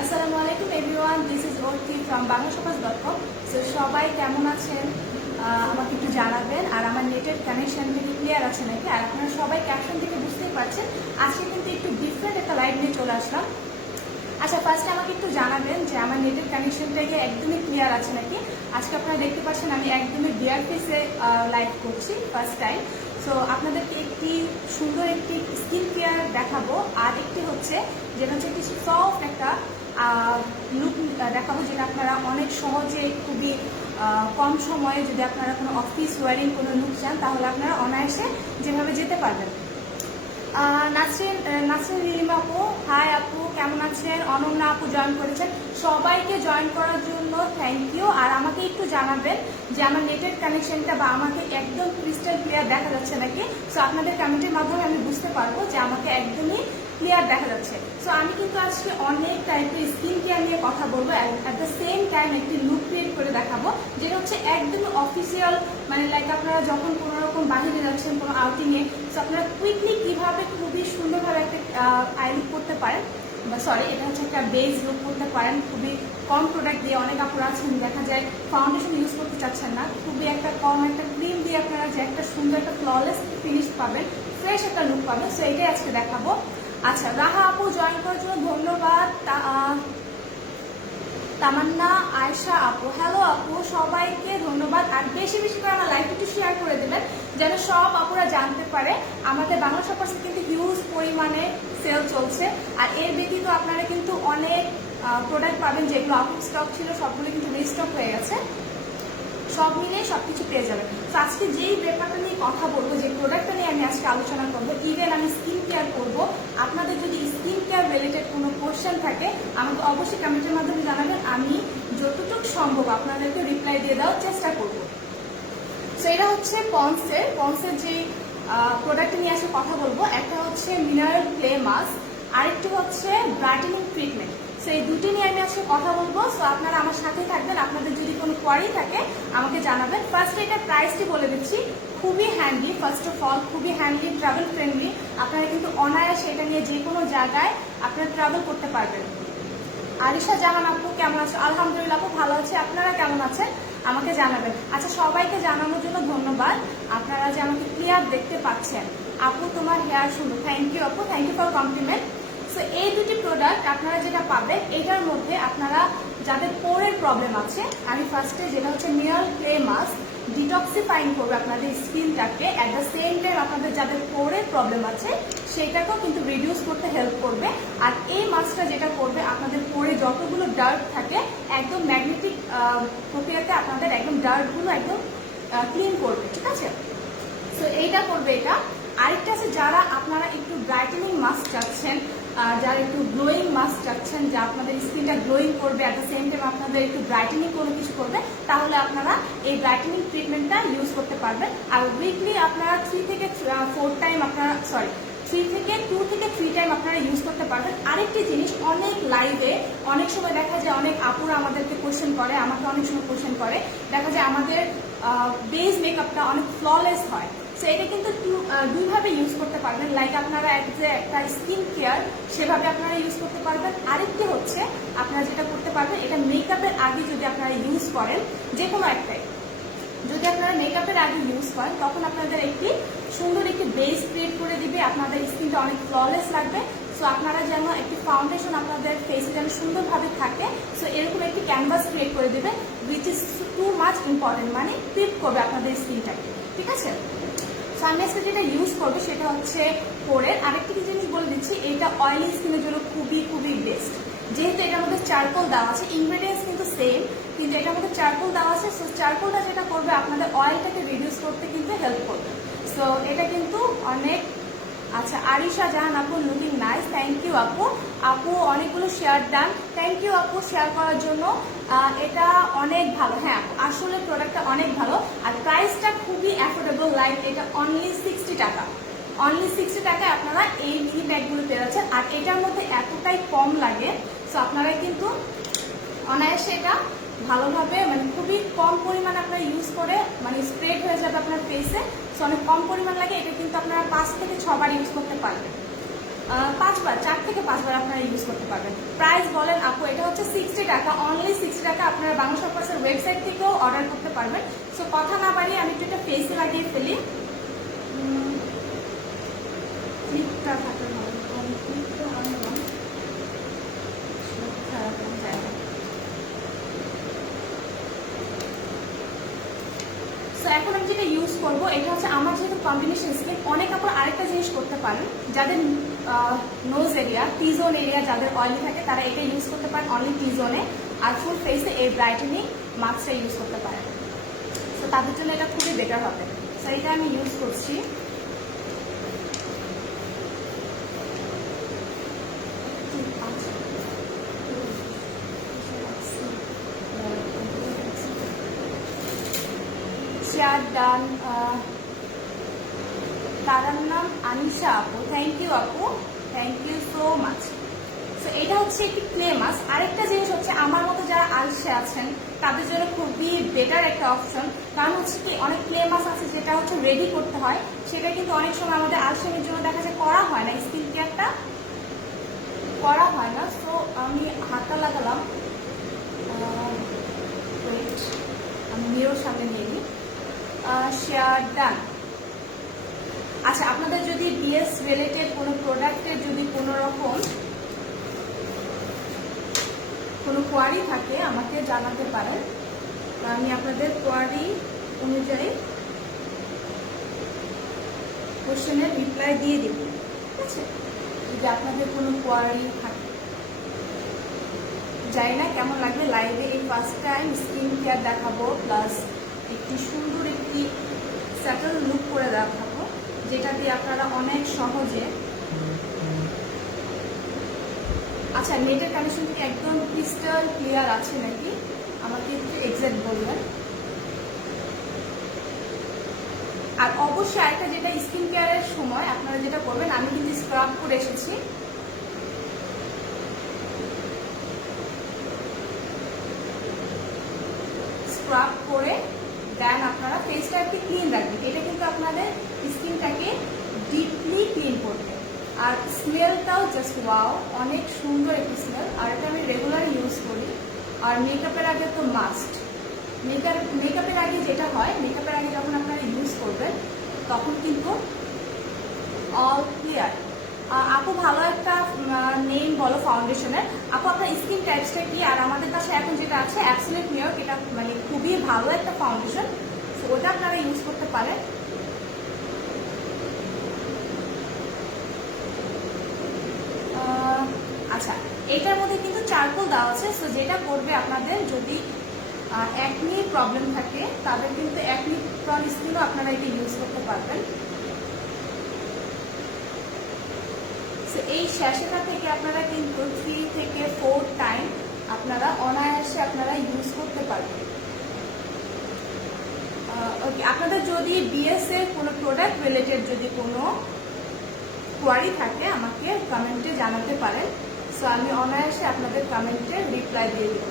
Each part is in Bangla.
আসসালামু আলাইকুম everyone, this is worthy from banglashoppers.com। So সবাই কেমন আছেন আমাকে একটু জানাবেন। আর আমার নেটের কানেকশন থেকে ক্লিয়ার আছে নাকি। আর আপনারা সবাই ক্যাপশন থেকে বুঝতেই পারছেন আজকে কিন্তু একটু ডিফারেন্ট একটা লাইভ নিয়ে চলে আসলাম। আচ্ছা, ফার্স্টে আমাকে একটু জানাবেন যে আমার নেটের কানেকশনটাকে একদমই ক্লিয়ার আছে নাকি। আজকে আপনারা দেখতে পাচ্ছেন আমি একদমই ডিয়ার ফেসে লাইভ করছি ফার্স্ট টাইম। সো আপনাদেরকে একটি সুন্দর একটি স্কিন কেয়ার দেখাবো, আর একটি হচ্ছে যেটা হচ্ছে একটি সফট একটা লুক দেখাবো, যেটা আপনারা অনেক সহজে খুবই কম সময়ে যদি আপনারা কোনো অফিস ওয়ারিং কোনো লুক চান তাহলে আপনারা অনায়াসে যেভাবে যেতে পারবেন। নাসরিন নীলিমা আপু, হাই আপু, কেমন আছেন? অনন্যা আপু জয়েন করেছেন। সবাইকে জয়েন করার জন্য থ্যাংক ইউ। আর আমাকে একটু জানাবেন যে আমার নেটের কানেকশনটা বা আমাকে একদম ক্রিস্টাল ক্লিয়ার দেখা যাচ্ছে নাকি। সো আপনাদের কমেন্টের মাধ্যমে আমি বুঝতে পারবো যে আমাকে একদমই ক্লিয়ার দেখা যাচ্ছে। সো আমি কিন্তু আজকে অনেক টাইপের স্কিন কেয়ার নিয়ে কথা বলবো, অ্যাট দ্য সেম টাইম একটি লুক ক্রিয়েট করে দেখাবো যেটা হচ্ছে একদমই অফিসিয়াল, মানে লাইক আপনারা যখন কোনো রকম বাহিরে যাচ্ছেন কোনো আউটিংয়ে, সো আপনারা কুইকলি কীভাবে খুবই সুন্দরভাবে একটা আই লুক করতে পারেন, বা সরি এটা হচ্ছে একটা বেস লুক করতে পারেন খুবই কম প্রোডাক্ট দিয়ে। অনেক আপনারা আছেন দেখা যায় ফাউন্ডেশন ইউজ করতে চাচ্ছেন না, খুবই একটা কম একটা ক্রিম দিয়ে আপনারা যে একটা সুন্দর একটা ফ্ললেস ফিনিশ পাবেন, ফ্রেশ একটা লুক পাবেন। সো এটাই আজকে দেখাবো। আচ্ছা, রাহা আপু জয়েন করার জন্য ধন্যবাদ। তামান্না আয়শা আপু, হ্যালো আপু, সবাইকে ধন্যবাদ। আর বেশি বেশি করে আমার লাইভ একটু শেয়ার করে দেবেন যেন সব আপুরা জানতে পারে আমাদের বাংলা শপার্সে কিন্তু হিউজ পরিমাণে সেল চলছে। আর এর ব্যতীত আপনারা কিন্তু অনেক প্রোডাক্ট পাবেন যেগুলো আউট অফ স্টক ছিল, সবগুলো কিন্তু রিস্টক হয়ে গেছে। সব মিলিয়ে সব কিছু পেয়ে যাবেন। তো আজকে যেই ব্যাপারটা নিয়ে কথা বলবো, যে প্রোডাক্টটা নিয়ে আমি আজকে আলোচনা করবো, ইভেন আমি স্কিন কেয়ার করবো। আপনাদের যদি স্কিন কেয়ার রিলেটেড কোনো কোশ্চেন থাকে আমাকে অবশ্যই কমেন্টের মাধ্যমে জানাবেন, আমি যতটুকু সম্ভব আপনাদেরকে রিপ্লাই দিয়ে দেওয়ার চেষ্টা করবো। সো এটা হচ্ছে পন্সের যে প্রোডাক্ট নিয়ে আজকে কথা বলবো, একটা হচ্ছে মিনারেল ক্লে মাস্ক, আরেকটি হচ্ছে ব্রাইটেনিং ট্রিটমেন্ট। সো এই দুটি নিয়ে আমি আজকে কথা বলবো। সো আপনারা আমার সাথে থাকবেন, আপনাদের যদি কোনো কোয়ারি থাকে আমাকে জানাবেন। ফার্স্টে এটা প্রাইসটি বলে দিচ্ছি, খুবই হ্যান্ডি। ফার্স্ট অফ অল খুবই হ্যান্ডি, ট্রাভেল ফ্রেন্ডলি। আপনারা কিন্তু অনায়াসে এটা নিয়ে যে কোনো জায়গায় আপনারা ট্রাভেল করতে পারবেন। আরিশা জাহান আপু কেমন আছে? আলহামদুলিল্লাহ আপু ভালো আছে, আপনারা কেমন আছেন আমাকে জানাবেন। আচ্ছা, সবাইকে জানানোর জন্য ধন্যবাদ, আপনারা যে আমাকে ক্লিয়ার দেখতে পাচ্ছেন। আপু তোমার হেয়ার সুন্দর, থ্যাংক ইউ আপু, thank you for compliment. So এই দুটি প্রোডাক্ট আপনারা যেটা পাবেন, এটার মধ্যে আপনারা যাদের পোরের প্রবলেম আছে, আমি ফার্স্টে যেটা হচ্ছে মিনারেল ক্লে মাস্ক ডিটক্সিফাইং করবে আপনাদের স্কিনটাকে, অ্যাট দ্য সেম টাইম আপনাদের যাদের পোরের প্রবলেম আছে সেটাকেও কিন্তু রিডিউস করতে হেল্প করবে। আর এই মাস্কটা যেটা করবে, আপনাদের পোরে যতগুলো ডার্ট থাকে একদম ম্যাগনেটিক প্রক্রিয়াতে আপনাদের একদম ডার্টগুলো একদম ক্লিন করবে, ঠিক আছে? সো এইটা করবে এটা। আরেকটা আছে, যারা আপনারা একটু ব্রাইটেনিং মাস্ক চাচ্ছেন, যারা একটু গ্লোয়িং মাস্ক চাচ্ছেন, যা আপনাদের স্কিনটা গ্লোয়িং করবে, অ্যাট দ্য সেম টাইম আপনাদের একটু ব্রাইটেনিং কোনো কিছু করবে, তাহলে আপনারা এই ব্রাইটেনিং ট্রিটমেন্টটা ইউজ করতে পারবেন। আর উইকলি আপনারা 3 থেকে 4 টাইম আপনারা 2 থেকে 3 টাইম আপনারা ইউজ করতে পারবেন। আরেকটি জিনিস, অনেক লাইভে অনেক সময় দেখা যায় অনেক আপুরা আমাদেরকে কোশ্চেন করে, আমাকে অনেক সময় কোশ্চেন করে, দেখা যায় আমাদের বেস মেকআপটা অনেক ফ্ললেস হয়। সো এটা কিন্তু দুইভাবে ইউজ করতে পারবেন, লাইক আপনারা একটা স্কিন কেয়ার সেভাবে আপনারা ইউজ করতে পারবেন। আরেকটি হচ্ছে আপনারা যেটা করতে পারবেন, এটা মেকআপের আগে যদি আপনারা ইউজ করেন, যে কোনো একটাই যদি আপনারা মেকআপের আগে ইউজ করেন, তখন আপনাদের একটি সুন্দর একটি বেস ক্রিয়েট করে দিবে, আপনাদের স্কিনটা অনেক ফ্ললেস লাগবে। সো আপনারা যেন একটি ফাউন্ডেশন আপনাদের ফেসে যেন সুন্দরভাবে থাকে, সো এরকম একটি ক্যানভাস ক্রিয়েট করে দেবে, which is too much important, মানে ক্রিপ করবে আপনাদের স্কিনটাকে, ঠিক আছে? সো আমি আজকে যেটা ইউজ করবো সেটা হচ্ছে পোরের। আরেকটি জিনিস বলে দিচ্ছি, এটা অয়েলি স্কিনের জন্য খুবই খুবই বেস্ট, যেহেতু এটার মধ্যে চারকোল দেওয়া আছে। ইনগ্রেডিয়েন্টস কিন্তু সেম, কিন্তু এটার মধ্যে চারকোল দেওয়া আছে। সো চারকোলটা যেটা করবে আপনাদের অয়েলটাকে রিডিউস করতে কিন্তু হেল্প করবে। সো এটা কিন্তু অনেক। আচ্ছা, আরিশা জাহান আপু, লুকিং নাইস, থ্যাংক ইউ আপু। আপু অনেকগুলো শেয়ার ডান, থ্যাংক ইউ আপু শেয়ার করার জন্য। এটা অনেক ভালো, হ্যাঁ আসলে প্রোডাক্টটা অনেক ভালো। আর প্রাইসটা খুবই অ্যাফোর্ডেবল, লাইক এটা অনলি 60 টাকা। অনলি 60 টাকায় আপনারা এই মিনি ব্যাগগুলো পেয়ে যাচ্ছেন। আর এটার মধ্যে এতটাই কম লাগে, সো আপনারা কিন্তু অনায়াসে এটা ভালোভাবে, মানে খুবই কম পরিমাণ আপনারা ইউজ করে, মানে স্প্রেড হয়ে যাবে আপনার ফেসে। সো অনেক কম পরিমাণ লাগে, এটা কিন্তু আপনারা 5 থেকে 6 বার ইউজ করতে পারবেন। 5 বার, 4 থেকে 5 বার আপনারা ইউজ করতে পারবেন। প্রাইস বলেন আপু, এটা হচ্ছে 60 টাকা, অনলি 60 টাকা। আপনারা বাংলা শপার্সের ওয়েবসাইট থেকেও অর্ডার করতে পারবেন। সো কথা না বাড়িয়ে আমি একটু এটা ফেসে লাগিয়ে ফেলি। ক্লিপটা থাকলে ভালো, ক্লিপটা আনলাম জায়গা। সো এখন আমি যেটা ইউজ করবো, এটা হচ্ছে আমার যেহেতু কম্বিনেশন স্কিন, অনেক আপনার আরেকটা জিনিস করতে পারেন, যাদের নোজ এরিয়া, টি জোন এরিয়া যাদের অয়েলি থাকে তারা এটা ইউজ করতে পারেন অনলি টি জোনে, আর ফুল ফেসে এই ব্রাইটেনিং মাস্কটা ইউজ করতে পারেন। সো তাদের জন্য এটা খুবই বেটার হবে। সো এটা আমি ইউজ করছি। ডান। তার নাম আনিশা আপু, থ্যাংক ইউ আপু, thank you so much. So এটা হচ্ছে একটি ক্লে মাস্ক। আরেকটা জিনিস হচ্ছে আমার মতো যারা আলসে আছেন তাদের জন্য খুবই বেটার একটা অপশন। কারণ হচ্ছে কি, অনেক ক্লে মাস্ক আছে যেটা হচ্ছে রেডি করতে হয়, সেটা কিন্তু অনেক সময় আমাদের আলসেমির জন্য দেখা যায় করা হয় না, স্কিন কেয়ারটা করা হয় না। সো আমি হাতটা লাগালাম, আমি মিরর সামনে নিয়ে নিই। Share done. আচ্ছা, আপনাদের যদি বিএস রিলেটেড কোনো প্রোডাক্টের যদি কোনো রকম কোনো কোয়ারি থাকে আমাকে জানাতে পারেন, আমি আপনাদের কোয়ারি অনুযায়ী কোশ্চেনের রিপ্লাই দিয়ে দিব। ঠিক আছে, যদি আপনাদের কোনো কোয়ারি থাকে। জানি না কেমন লাগবে লাইভে এই ফার্স্ট টাইম স্কিন কেয়ার দেখাবো, প্লাস একটি সুন্দর একটি স্যাটেল লুক করে দেখাবো, যেটা দিয়ে আপনারা অনেক সহজে। আচ্ছা, নেটের কানেকশন কি একদম ক্রিস্টাল ক্লিয়ার আছে নাকি আমাকে একটু এক্সাক্ট বলবেন। আর অবশ্যই আরেকটা, যেটা স্কিন কেয়ারের সময় আপনারা যেটা করবেন, আমি কিন্তু স্ক্রাব করে এসেছি। স্ক্রাব করে দেন আপনারা ফেসটাকে ক্লিন রাখবেন। এটা কিন্তু আপনাদের স্কিনটাকে ডিপলি ক্লিন করবে। আর স্মেলটাও জাস্ট ওয়াও, অনেক সুন্দর একটি স্মেল। আর এটা আমি রেগুলার ইউজ করি। আর মেকআপের আগে তো মাস্ট, মেকআপের আগে যেটা হয়, মেকআপের আগে যখন আপনারা ইউজ করবেন তখন কিন্তু অল ক্লিয়ার। আপু ভালো একটা নেম বলো ফাউন্ডেশনের। আপু আপনার স্কিন টাইপসটা কি? আর আমাদের কাছে এখন যেটা আছে অ্যাবসলিউট নিউ ইয়র্ক, এটা মানে খুবই ভালো একটা ফাউন্ডেশন, তো ওটা আপনারা ইউজ করতে পারেন। আচ্ছা, এটার মধ্যে কিন্তু চারকোল দেওয়া আছে। সো যেটা করবে, আপনাদের যদি অ্যাকনি প্রবলেম থাকে তাদের কিন্তু অ্যাকনি প্রন স্কিনও আপনারা এটা ইউজ করতে পারবেন। এই স্যাশেটা থেকে আপনারা কিন্তু 3 থেকে 4 টাইম আপনারা অনায়াসে আপনারা ইউজ করতে পারবেন। ওকে, আপনাদের যদি বিএস এর কোনো প্রোডাক্ট রিলেটেড যদি কোনো কোয়ারি থাকে আমাকে কমেন্টে জানাতে পারেন। সো আমি অনায়াসে আপনাদের কমেন্টে রিপ্লাই দিয়ে দেব।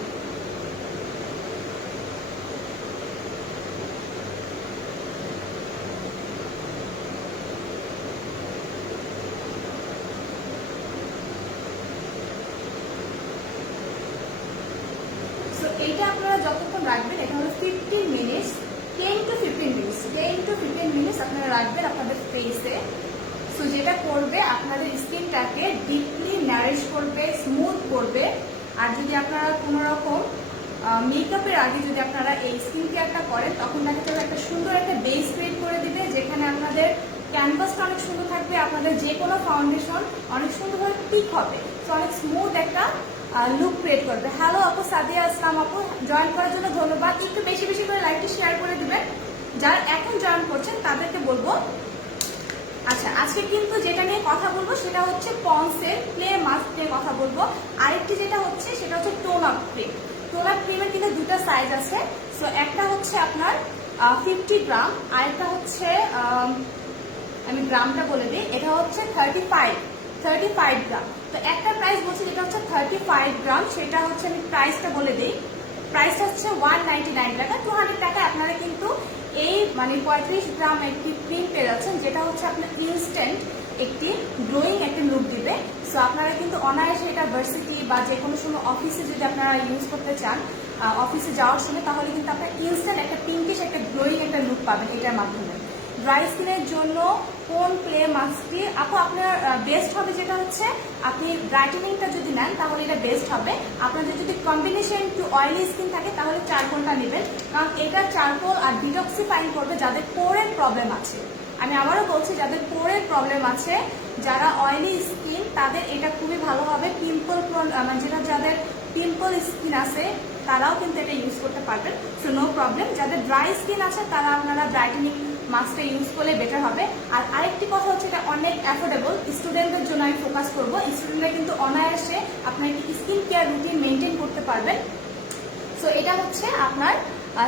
এইটা আপনারা যতক্ষণ রাখবেন, এটা হলো 15 মিনিটস, 10 to 15 মিনিটস আপনারা রাখবেন আপনাদের ফেসে। সো যেটা করবে, আপনাদের স্কিনটাকে ডিপলি নারিশ করবে, স্মুথ করবে। আর যদি আপনারা কোনো রকম মেকআপের আগে যদি আপনারা এই স্কিন কেয়ারটা করেন, তখন দেখা যাবে একটা সুন্দর একটা বেস ক্রিয়েট করে দিবে, যেখানে আপনাদের ক্যানভাসটা অনেক সুন্দর থাকবে, আপনাদের যে কোনো ফাউন্ডেশন অনেক সুন্দরভাবে পিক হবে। সো অনেক স্মুথ একটা লুক ক্রিয়েট করবে। হ্যালো আপু সাদিয়া আসলাম আপু, জয়েন করার জন্য ধন্যবাদ। একটু বেশি বেশি করে লাইভটি শেয়ার করে দিবেন। যারা এখন জয়েন করছেন তাদেরকে বলবো, আচ্ছা আজকে কিন্তু যেটা নিয়ে কথা বলবো সেটা হচ্ছে পন্সের ক্লে মাস্ক নিয়ে কথা বলবো। আরেকটি যেটা হচ্ছে সেটা হচ্ছে tone up cream. Tone up ক্রিমের কিন্তু দুটো সাইজ আছে। সো একটা হচ্ছে আপনার 50 গ্রাম, আরেকটা হচ্ছে আমি গ্রামটা বলে দিই, এটা হচ্ছে 35 গ্রাম। তো একটা প্রাইস বলছি যেটা হচ্ছে 35 গ্রাম, সেটা হচ্ছে আমি প্রাইসটা বলে দিই। প্রাইসটা হচ্ছে 199 টাকা, 200 টাকা আপনারা কিন্তু এই মানে 35 গ্রাম একটি ক্রিম পেয়ে যাচ্ছেন, যেটা হচ্ছে আপনার ইনস্ট্যান্ট একটি গ্লোয়িং একটা লুক দিবে। সো আপনারা কিন্তু অনায়াসে এটা ভার্সিটি বা যে কোনো সময় অফিসে যদি আপনারা ইউজ করতে চান, অফিসে যাওয়ার সময়, তাহলে কিন্তু আপনার ইনস্ট্যান্ট একটা পিঙ্কিশ একটা গ্লোয়িং একটা লুক পাবেন এটার মাধ্যমে। ড্রাই স্কিনের জন্য কোন ক্লে মাস্কটি আপু আপনার বেস্ট হবে, যেটা হচ্ছে আপনি ব্রাইটেনিংটা যদি নেন তাহলে এটা বেস্ট হবে। আপনাদের যদি কম্বিনেশন টু অয়েলি স্কিন থাকে তাহলে চারকোলটা নেবেন, কারণ এটা চারকোল আর ডিটক্সিফাইং করবে যাদের পোরের প্রবলেম আছে। আমি আবারও বলছি, যাদের পোরের প্রবলেম আছে, যারা অয়েলি স্কিন, তাদের এটা খুবই ভালো হবে। পিম্পল মানে যেটা যাদের পিম্পল স্কিন আছে তারাও কিন্তু এটা ইউজ করতে পারবেন, সো নো প্রবলেম। যাদের ড্রাই স্কিন আছে তারা আপনারা ব্রাইটেনিং মাস্কটা ইউজ করলে বেটার হবে। আর আরেকটি কথা হচ্ছে, এটা অনেক অ্যাফোর্ডেবল। স্টুডেন্টদের জন্য আমি ফোকাস করবো। স্টুডেন্টরা কিন্তু অনায়াসে আপনার একটি স্কিন কেয়ার রুটিন মেনটেন করতে পারবেন। সো এটা হচ্ছে আপনার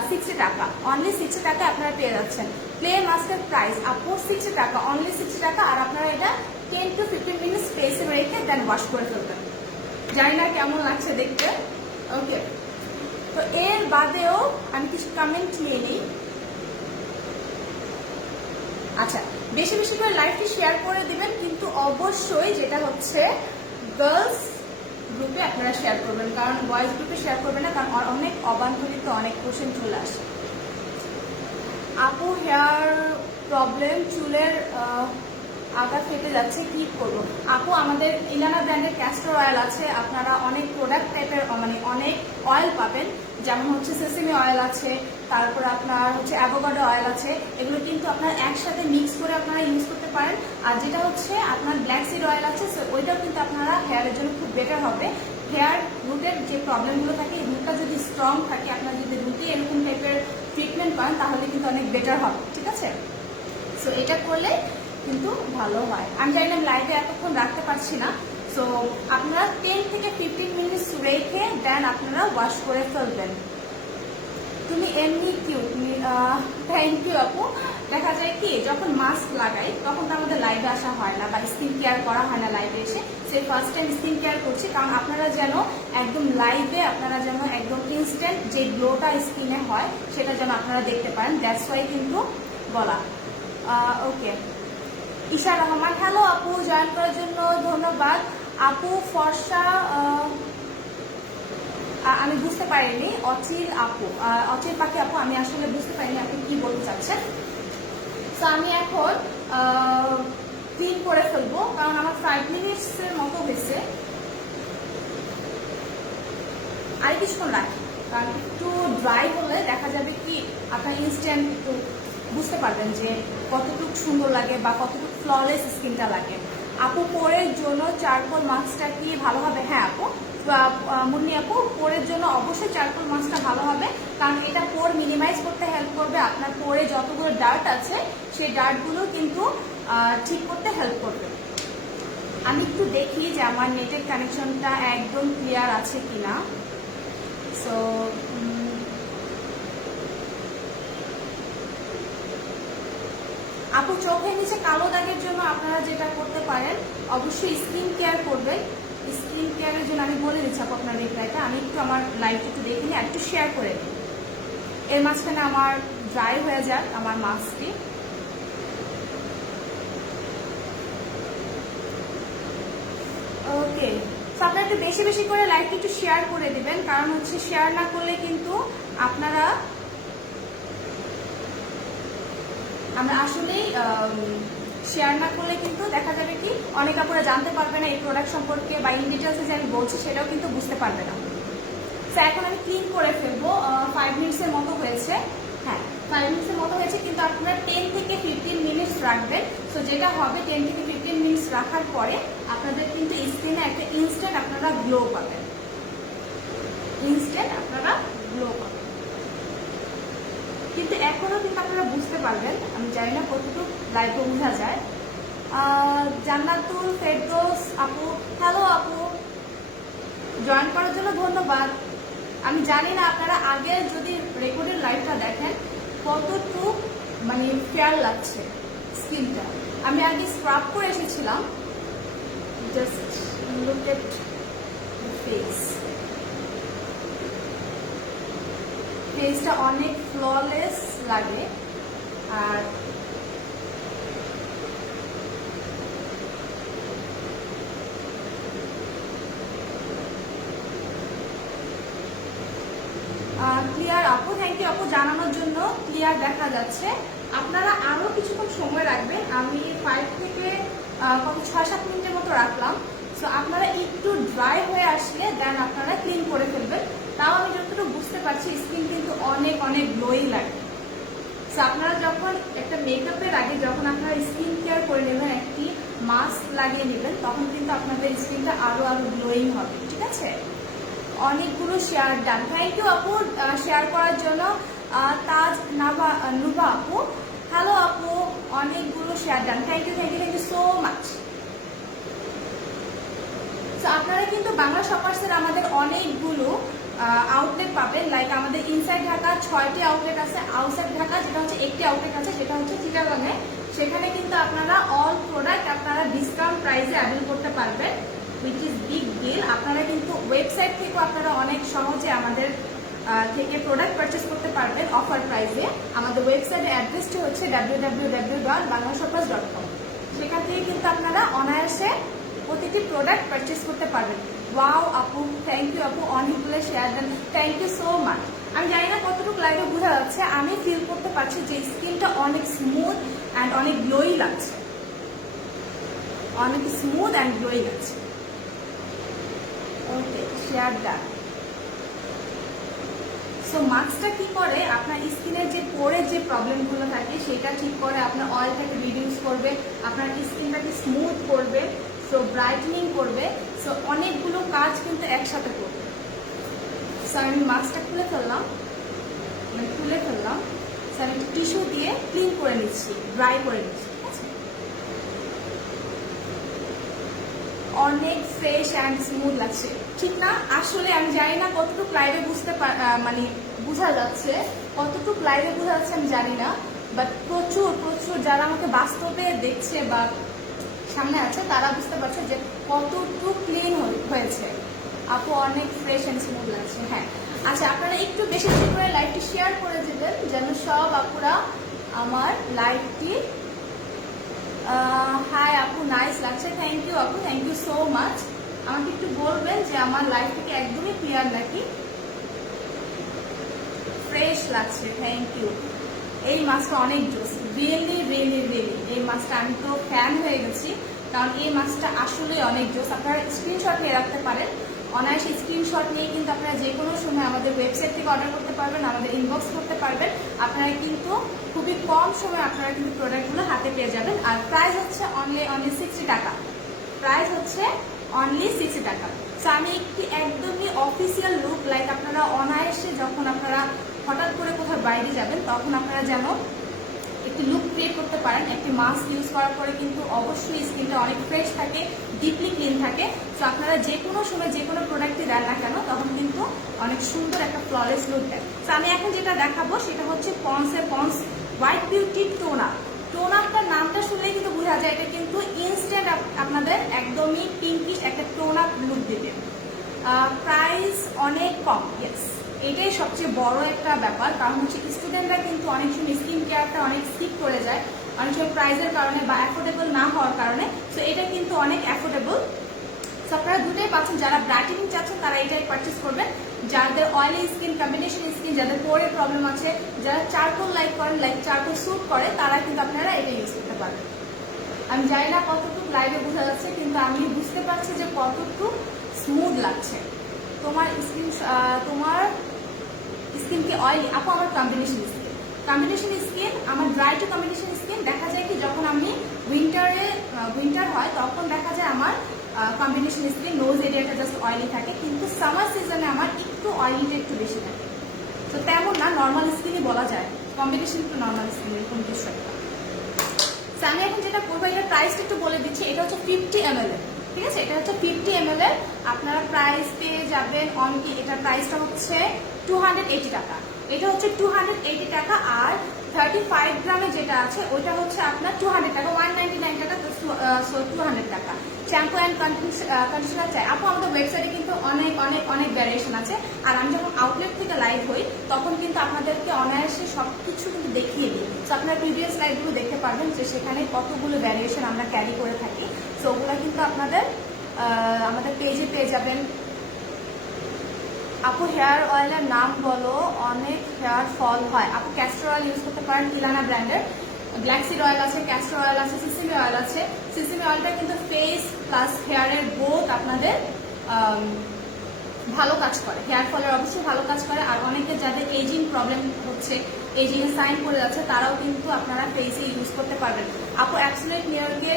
60 টাকা, অনলি 60 টাকা আপনারা পেয়ে যাচ্ছেন। ক্লে মাস্কের প্রাইস আপু 60 টাকা, অনলি 60 টাকা। আর আপনারা এটা 10 to 15 মিনিট স্পেসে রেখে দেন ওয়াশ করে ফেলবেন। জানি না কেমন লাগছে দেখতে। ওকে, তো এর বাদেও আমি কিছু কমেন্ট নিয়ে নিই। আচ্ছা, বেশি বেশি করে লাইভটি শেয়ার করে দিবেন, কিন্তু অবশ্যই যেটা হচ্ছে গার্লস গ্রুপে আপনারা শেয়ার করবেন, কারণ বয়েজ গ্রুপে শেয়ার করবেন না, কারণ অনেক অবান্তরিত অনেক কোশ্চেন চলে আসে। আপু হেয়ার প্রবলেম, চুলের আগা ফেটে যাচ্ছে, কি করবো? আপু আমাদের ইলানা ব্র্যান্ডের ক্যাস্টর অয়েল আছে, আপনারা অনেক প্রোডাক্ট টাইপের মানে অনেক অয়েল পাবেন, যেমন হচ্ছে সেসেমি অয়েল আছে, তারপর আপনার হচ্ছে অ্যাভোকাডো অয়েল আছে। এগুলো কিন্তু আপনারা একসাথে মিক্স করে আপনারা ইউজ করতে পারেন। আর যেটা হচ্ছে আপনার ব্ল্যাক সিড অয়েল আছে, ওইটাও কিন্তু আপনারা হেয়ারের জন্য খুব বেটার হবে। হেয়ার রুটের যে প্রবলেমগুলো থাকে, রুটটা যদি স্ট্রং থাকে, আপনারা যদি রুটে এরকম টাইপের ট্রিটমেন্ট পান তাহলে কিন্তু অনেক বেটার হবে, ঠিক আছে? সো এটা করলে কিন্তু ভালো হয়। আমি জানি না লাইভে এতক্ষণ রাখতে পারছি না, সো আপনারা 10 থেকে 15 মিনিটস রেখে দেন আপনারা ওয়াশ করে ফেলবেন। তুমি এমনি কিউট, থ্যাংক ইউ আপু। দেখা যায় কি, যখন মাস্ক লাগাই তখন তো আমাদের লাইভে আসা হয় না বা স্কিন কেয়ার করা হয় না লাইভে এসে। সেই ফার্স্ট টাইম স্কিন কেয়ার করছি, কারণ আপনারা যেন একদম লাইভে আপনারা যেন একদম ইনস্ট্যান্ট যে গ্লোটা স্কিনে হয় সেটা যেন আপনারা দেখতে পারেন, দ্যাটস ওয়াই কিন্তু বলা। ওকে, ঈশা রহমান, হ্যালো আপু, জয়েন করার জন্য ধন্যবাদ। আপু ফর্সা, আমি বুঝতে পারিনি। অচিল আপু, অচিল পাখি আপু, আমি আসলে বুঝতে পারিনি আপনি কি বলতে চাচ্ছেন। তো আমি এখন ক্লিন করে ফেলবো, কারণ আমার 5 মিনিটসের মতো হয়েছে। আর কিছুক্ষণ রাখি, কারণ একটু ড্রাই হলে দেখা যাবে কি আপনার ইনস্ট্যান্ট একটু বুঝতে পারবেন যে কতটুকু সুন্দর লাগে বা কতটুকু ফ্ললেস স্কিনটা লাগে। আপু পোরের জন্য চারকোল মাস্কটা কি ভালো হবে? হ্যাঁ আপু, মুন্নি আপু, পোরের জন্য অবশ্যই চারকোল মাস্কটা ভালো হবে, কারণ এটা পোর মিনিমাইজ করতে হেল্প করবে। আপনার পোরে যতগুলো ডার্ট আছে সেই ডার্টগুলো কিন্তু ঠিক করতে হেল্প করবে। আমি একটু দেখি যে আমার নেটের কানেকশনটা একদম ক্লিয়ার আছে কিনা। সো আপু চোখের নিচে কালো দাগের জন্য আপনারা যেটা করতে পারেন, অবশ্যই স্কিন কেয়ার করবেন। স্কিন কেয়ারের জন্য আমি বলে দিচ্ছি আপু আপনার রিপ্লাইটা। আমি একটু আমার লাইভটা একটু দেখে নিই আর একটু শেয়ার করে নিই। এর মাঝখানে আমার ড্রাই হয়ে যাক আমার মাস্কটি। ওকে, তো আপনারা একটু বেশি বেশি করে লাইভটা একটু শেয়ার করে দিবেন, কারণ হচ্ছে শেয়ার না করলে কিন্তু আপনারা, আমরা আসলেই শেয়ার না করলে কিন্তু দেখা যাবে কি অনেক আপুরা জানতে পারবে না এই প্রোডাক্ট সম্পর্কে, বা ইন ডিটেলসে যে আমি বলছি সেটাও কিন্তু বুঝতে পারবে না। তো এখন আমি ক্লিন করে ফেলবো। 5 মিনিটসের মতো হয়েছে, হ্যাঁ 5 মিনিটসের মতো হয়েছে, কিন্তু আপনারা 10 থেকে 15 মিনিটস রাখবেন। তো যেটা হবে 10 থেকে 15 মিনিটস রাখার পরে আপনাদের কিন্তু স্কিনে একটা ইনস্ট্যান্ট আপনারা গ্লো পাবেন, ইনস্ট্যান্ট আপনারা গ্লো পাবেন। কিন্তু এখনো কিন্তু আপনারা বুঝতে পারবেন, আমি জানি না কতটুকু লাইভে বোঝা যায়। জান্নাতুল ফেরদৌস আপু, হ্যালো আপু, জয়েন করার জন্য ধন্যবাদ। আমি জানি না আপনারা আগে যদি রেকর্ডের লাইভটা দেখেন কতটুকু মানে ফেয়ার লাগছে স্কিনটা। আমি আগে স্ক্রাব করে এসেছিলাম, জাস্ট লুক এট ফেস, ফেসটা অনেক ফ্ললেস লাগে। আর ক্লিয়ার আপু, থ্যাংক ইউ আপু জানানোর জন্য। ক্লিয়ার দেখা যাচ্ছে। আপনারা আরো কিছুক্ষণ সময় রাখবেন, আমি 5 থেকে 6-7 মিনিটের মতো রাখলাম। সো আপনারা একটু ড্রাই হয়ে আসলে দেন আপনারা ক্লিন করে ফেলবেন। তাও আমি যতটুকু বুঝতে পারছি স্কিন কিন্তু অনেক অনেক গ্লোয়িং লাগে। সো আপনারা যখন একটা মেকআপের আগে যখন আপনারা স্কিন কেয়ার করে নেবেন, একটি মাস্ক লাগিয়ে নেবেন, তখন কিন্তু আপনাদের স্কিনটা আরো আরো গ্লোয়িং হবে। ঠিক আছে, অনেকগুলো শেয়ার ডান, থ্যাংক ইউ আপু শেয়ার করার জন্য। তাজ নুভা আপু, হ্যালো আপু, অনেকগুলো share done, thank you so much. তো আপনারা কিন্তু বাংলা শপার্সের আমাদের অনেকগুলো আউটলেট পাবেন। লাইক আমাদের ইনসাইড ঢাকা 6টি আউটলেট আছে, আউটসাইড ঢাকা যেটা হচ্ছে একটি আউটলেট আছে, সেটা হচ্ছে চিটাগংয়ে। সেখানে কিন্তু আপনারা অল প্রোডাক্ট আপনারা ডিসকাউন্ট প্রাইসে অ্যাভেল করতে পারবেন, হুইচ ইজ বিগ ডিল। আপনারা কিন্তু ওয়েবসাইট থেকেও আপনারা অনেক সহজে আমাদের থেকে প্রোডাক্ট পারচেস করতে পারবেন অফার প্রাইসে। আমাদের ওয়েবসাইটের অ্যাড্রেসটি হচ্ছে www.banglashoppers.com। সেখান থেকে কিন্তু আপনারা অনায়াসে প্রতিটি প্রোডাক্ট পারচেস করতে পারবেন। ওয়াও আপু, থ্যাংক ইউ আপু, অনেকগুলো শেয়ার দেন, থ্যাংক ইউ সো মাচ। আমি জানি না কতটুকু লাইভে বোঝা যাচ্ছে, আমি ফিল করতে পারছি যে স্কিনটা অনেক স্মুথ অ্যান্ড অনেক গ্লোই লাগছে, অনেক স্মুথ অ্যান্ড গ্লোই লাগছে। ওকে, শেয়ার ডান। সো মাস্কটা কি করে, আপনার স্কিনের যে পোরে যে প্রবলেমগুলো থাকে সেটা ঠিক করে, আপনার অয়েলটাকে রিডিউস করবে, আপনার স্কিনটাকে স্মুথ করবে, সো ব্রাইটনিং করবে। সো অনেকগুলো কাজ কিন্তু একসাথে করবে। সো আমি মাস্কটা খুলে ফেললাম। সো আমি একটু টিস্যু দিয়ে ক্লিন করে নিচ্ছি, ড্রাই করে নিচ্ছি। ঠিক আছে, অনেক ফ্রেশ অ্যান্ড স্মুথ লাগছে, ঠিক না? আসলে আমি জানি না কতটুকু লাইভে মানে বোঝা যাচ্ছে, কতটুকু লাইভে বোঝা যাচ্ছে আমি জানি না, বাট প্রচুর প্রচুর যারা আমাকে বাস্তবে দেখছে বা সামনে আছে তারা বুঝতে পারছে যে কতটুকু ক্লিন হয়েছে। আপু অনেক ফ্রেশ অ্যান্ড স্মুথ লাগছে। হ্যাঁ, আচ্ছা, আপনারা একটু বেশি বেশি করে লাইভটি শেয়ার করে দেবেন যেন সব আপুরা আমার লাইভটি। হাই আপু, নাইস লাগছে, থ্যাংক ইউ আপু, থ্যাংক ইউ সো মাচ। আমাকে একটু বলবেন যে আমার লাইভটিকে একদমই ক্লিয়ার নাকি ফ্রেশ লাগছে। Thank you. এই মাছটা অনেক জোস, রিয়েলি রিয়েলি রিয়েলি এই মাছটা আমি তো ফ্যান হয়ে গেছি, কারণ এই মাছটা আসলে অনেক জোস। আপনারা স্ক্রিনশট নিয়ে রাখতে পারেন, অনায়াসে স্ক্রিনশট নিয়ে কিন্তু আপনারা যে কোনো সময় আমাদের ওয়েবসাইট থেকে অর্ডার করতে পারবেন, আমাদের ইনবক্স করতে পারবেন। আপনারা কিন্তু খুবই কম সময় আপনারা কিন্তু প্রোডাক্টগুলো হাতে পেয়ে যাবেন। আর প্রাইস হচ্ছে অনলি 60 টাকা, প্রাইস হচ্ছে অনলি 60 টাকা। সো আমি একটি একদমই অফিসিয়াল লুক, লাইক আপনারা অনায়াসে যখন আপনারা হঠাৎ করে কোথাও বাইরে যাবেন তখন আপনারা যেন একটি লুক ক্রিয়েট করতে পারেন। একটি মাস্ক ইউজ করার পরে কিন্তু অবশ্যই স্কিনটা অনেক ফ্রেশ থাকে, ডিপলি ক্লিন থাকে। সো আপনারা যে কোনো সময় যে কোনো প্রোডাক্টই দেন না কেন তখন কিন্তু অনেক সুন্দর একটা ফ্ললেস লুক দেয়। সো আমি এখন যেটা দেখাবো সেটা হচ্ছে পন্ডস হোয়াইট বিউটি টোনার। টোনারটার নামটা শুনলেই কিন্তু বোঝা যায় এটা কিন্তু ইনস্ট্যান্ট আপনাদের একদমই পিঙ্কিশ একটা টোনার লুক দেবে। প্রাইস অনেক কম, ইয়েস, এটাই সবচেয়ে বড় একটা ব্যাপার। কারণ হচ্ছে স্টুডেন্টরা কিন্তু অনেক সময় স্কিন কেয়ারটা অনেক স্কিপ করে যায়, অনেক সময় প্রাইসের কারণে বা অ্যাফোর্ডেবল না হওয়ার কারণে। সো এটা কিন্তু অনেক অ্যাফোর্ডেবল। সো আপনারা দুটোই পাচ্ছেন, যারা ব্রাইটেনিং চাচ্ছেন তারা এটাই পারচেস করবেন। যাদের অয়েলি স্কিন, কম্বিনেশন স্কিন, যাদের পোরের প্রবলেম আছে, যারা চারকোল লাইক করেন, লাইক চারকোল স্যুট করে, তারা কিন্তু আপনারা এটা ইউজ করতে পারবেন। আমি জানি না কতটুকু লাইভে বোঝা যাচ্ছে, কিন্তু আমি বুঝতে পারছি যে কতটুকু স্মুথ লাগছে। তোমার স্কিন কি অয়েলি? আপু আমার কম্বিনেশন স্কিন, আমার ড্রাই টু কম্বিনেশন স্কিন। দেখা যায় কি যখন আমি উইন্টার হয় তখন দেখা যায় আমার কম্বিনেশন স্কিন নোজ এরিয়াটা জাস্ট অয়েলি থাকে, কিন্তু সামার সিজনে আমার একটু অয়েলিটা একটু বেশি থাকে। তো তেমন না, নর্মাল স্কিনই বলা যায়, কম্বিনেশন একটু নর্মাল স্কিন এরকম কিছু একটা। আমি এখন যেটা করবো, এটার প্রাইসটা একটু বলে দিচ্ছি। এটা হচ্ছে 50 ml এর, ঠিক আছে, এটা হচ্ছে 50 ml এর। আপনারা প্রাইস পেয়ে যাবেন অনলি, এটার প্রাইসটা হচ্ছে 280 টাকা। এটা হচ্ছে 280 টাকা। আর 35 গ্রামে যেটা আছে ওইটা হচ্ছে আপনার 200 টাকা, 199 টাকা, 200 টাকা। শ্যাম্পু অ্যান্ড কন্ডিশনার চাই আপু, আমাদের ওয়েবসাইটে কিন্তু অনেক অনেক অনেক ভ্যারিয়েশন আছে। আর আমি যখন আউটলেট থেকে লাইভ হই তখন কিন্তু আপনাদেরকে অনায়াসে সব কিছু কিন্তু দেখিয়ে দিই। তো আপনারা প্রিভিয়াস লাইভগুলো দেখতে পারবেন যে সেখানে কতগুলো ভ্যারিয়েশন আমরা ক্যারি করে থাকি। তো ওগুলো কিন্তু আপনাদের আমাদের পেজে পেয়ে যাবেন। আপু হেয়ার অয়েলের নাম বলো, অনেক হেয়ার ফল হয়। আপু ক্যাস্টর অয়েল ইউজ করতে পারেন, ইলানা ব্র্যান্ডের। ব্ল্যাক সিড অয়েল আছে, ক্যাস্টর অয়েল আছে, সিসিমি অয়েল আছে। সিসিমি অয়েলটা কিন্তু ফেস প্লাস হেয়ারের বোথ আপনাদের ভালো কাজ করে, হেয়ার ফলের অবশ্যই ভালো কাজ করে। আর অনেকে যাদের এজিং প্রবলেম হচ্ছে, এজিং এর সাইন পড়ে যাচ্ছে, তারাও কিন্তু আপনারা ফেসে ইউজ করতে পারবেন। আপু অ্যাবসোলিউট নিয়ারকে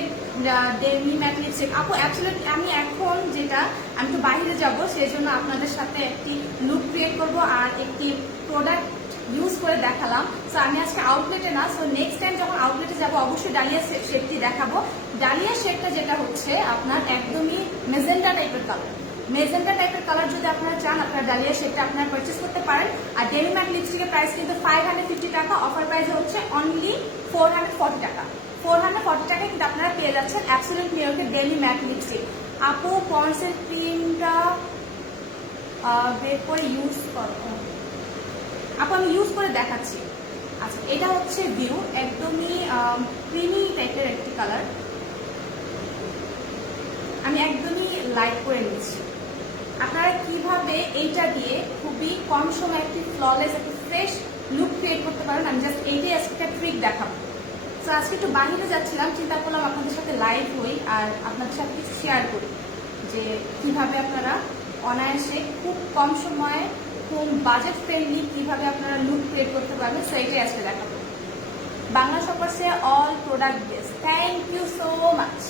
ডেমি ম্যাট লিপস্টিক। আপু অ্যাবসোলিউট আমি এখন যেটা, আমি তো বাইরে যাব, সেই জন্য আপনাদের সাথে একটি লুক ক্রিয়েট করব আর একটি প্রোডাক্ট ইউজ করে দেখালাম। সো আমি আজকে আউটলেটে না, সো নেক্সট টাইম যখন আউটলেটে যাব অবশ্যই ডালিয়া শেডটি দেখাবো। ডালিয়া শেডটা যেটা হচ্ছে আপনার একদমই মেজেন্টা টাইপের কালার। মেজেন্টা টাইপের কালার যদি আপনারা চান, আপনারা ডালিয়া শেডটা আপনারা পারচেস করতে পারেন। আর ডেমি ম্যাট লিপস্টিকের প্রাইস কিন্তু 550 টাকা, অফার প্রাইস হচ্ছে অনলি 440 টাকা। 440 টাকায় কিন্তু আপনারা পেয়ে যাচ্ছেন অ্যাবসোলিউট নিউইয়র্কের ডেমি ম্যাট লিপস্টিক। আপু পন্ডসের ক্রিমটা বের করে ইউজ করো। আপু আমি ইউজ করে দেখাচ্ছি। আচ্ছা, এটা হচ্ছে ভিউ, একদমই ক্রিমি টাইপের একটি কালার। আমি একদমই লাইট করে নিচ্ছি। আপনারা কিভাবে এইটা দিয়ে খুবই কম সময়ে একটি ফ্ললেস, একটি ফ্রেশ লুক ক্রিয়েট করতে পারেন, আমি জাস্ট এইটাই একটা ট্রিক দেখাবো। তো আজকে একটু বাহিরে যাচ্ছিলাম, চিন্তা করলাম আপনাদের সাথে লাইভ হই আর আপনাদের সাথে কিছু শেয়ার করি যে কিভাবে আপনারা অনায়াসে খুব কম সময়ে, খুব বাজেট ফ্রেন্ডলি কিভাবে আপনারা লুক ক্রিয়েট করতে পারবেন। সো এইটাই আজকে দেখাবো। বাংলা শপার্সে all product best, thank you so much.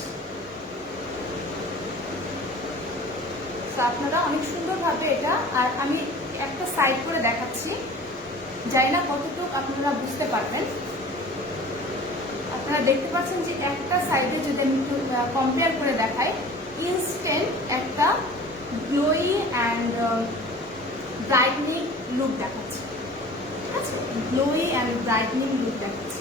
আপনারা অনেক সুন্দরভাবে এটা, আর আমি একটা সাইড করে দেখাচ্ছি, জানি না কতটুকু আপনারা বুঝতে পারবেন। আপনারা দেখতে পাচ্ছেন যে একটা সাইডে যদি আমি কম্পেয়ার করে দেখাই, ইনস্ট্যান্ট একটা গ্লোয়ি অ্যান্ড ব্রাইটনিং লুক দেখাচ্ছে। ঠিক আছে, গ্লোয়ি অ্যান্ড ব্রাইটনিং লুক দেখাচ্ছে।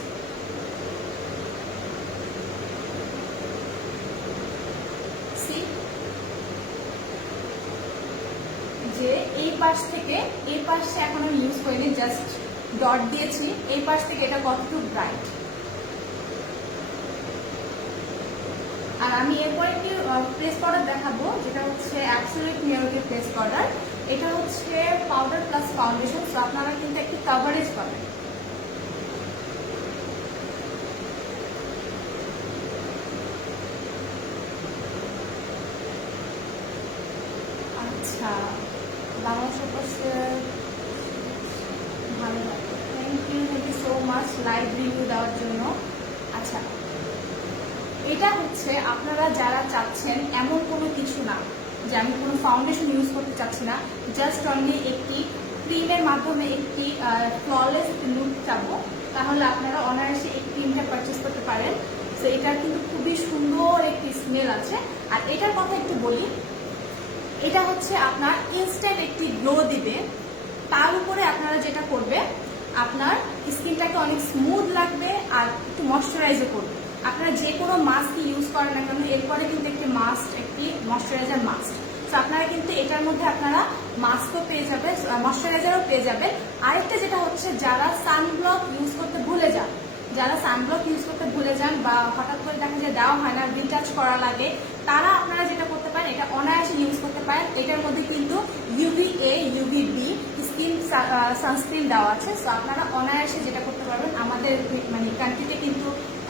যে এই পাশ থেকে এই পাশে এখন আমি ইউজ করিনি, জাস্ট ডট দিয়েছি, এই পাশ থেকে এটা কতটুকু ব্রাইট। আর আমি এরপর একটি প্রেস পাউডার দেখাবো, যেটা হচ্ছে অ্যাবসোলিউট নিউইয়র্কের প্রেস পাউডার। এটা হচ্ছে পাউডার প্লাস ফাউন্ডেশন, তো আপনারা কিন্তু একটি কভারেজ পাবেন। আচ্ছা, বাংলা শপার্সে ভালো লাগে, thank you so much live review দেওয়ার জন্য। আচ্ছা, এটা হচ্ছে আপনারা যারা চাচ্ছেন, এমন কোনো কিছু না যে আমি কোনো ফাউন্ডেশন ইউজ করতে চাচ্ছি না, জাস্ট অনলি একটি ক্রিমের মাধ্যমে একটি ফ্ললেস লুক চাবো, তাহলে আপনারা অনায়াসে এই ক্রিমটা পারচেস করতে পারেন। তো এটার কিন্তু খুবই সুন্দর একটি স্মেল আছে। আর এটার কথা একটু বলি, এটা হচ্ছে আপনার ইনস্ট্যান্ট একটি গ্লো দিবে। তার উপরে আপনারা যেটা করবে, আপনার স্কিনটাকে অনেক স্মুথ লাগবে আর একটু ময়শ্চারাইজও করবে। আপনারা যে কোনো মাস্ক ইউজ করেন না কেন, এরপরে কিন্তু একটি ময়শ্চারাইজার মাস্ক। তো আপনারা কিন্তু এটার মধ্যে আপনারা মাস্কও পেয়ে যাবেন, ময়শ্চারাইজারও পেয়ে যাবেন। আরেকটা যেটা হচ্ছে, যারা সানব্লক ইউজ করতে ভুলে যান, বা হঠাৎ করে দেখা যায় দেওয়া হয় না, রিচার্জ করা লাগে, তারা আপনারা যেটা করতে পারেন, এটা অনায়াসে ইউজ করতে পারেন। এটার মধ্যে কিন্তু UVA UVB স্কিন সানস্ক্রিন দেওয়া আছে। সো আপনারা অনায়াসে যেটা করতে পারবেন, আমাদের মানে কান্ট্রিতে কিন্তু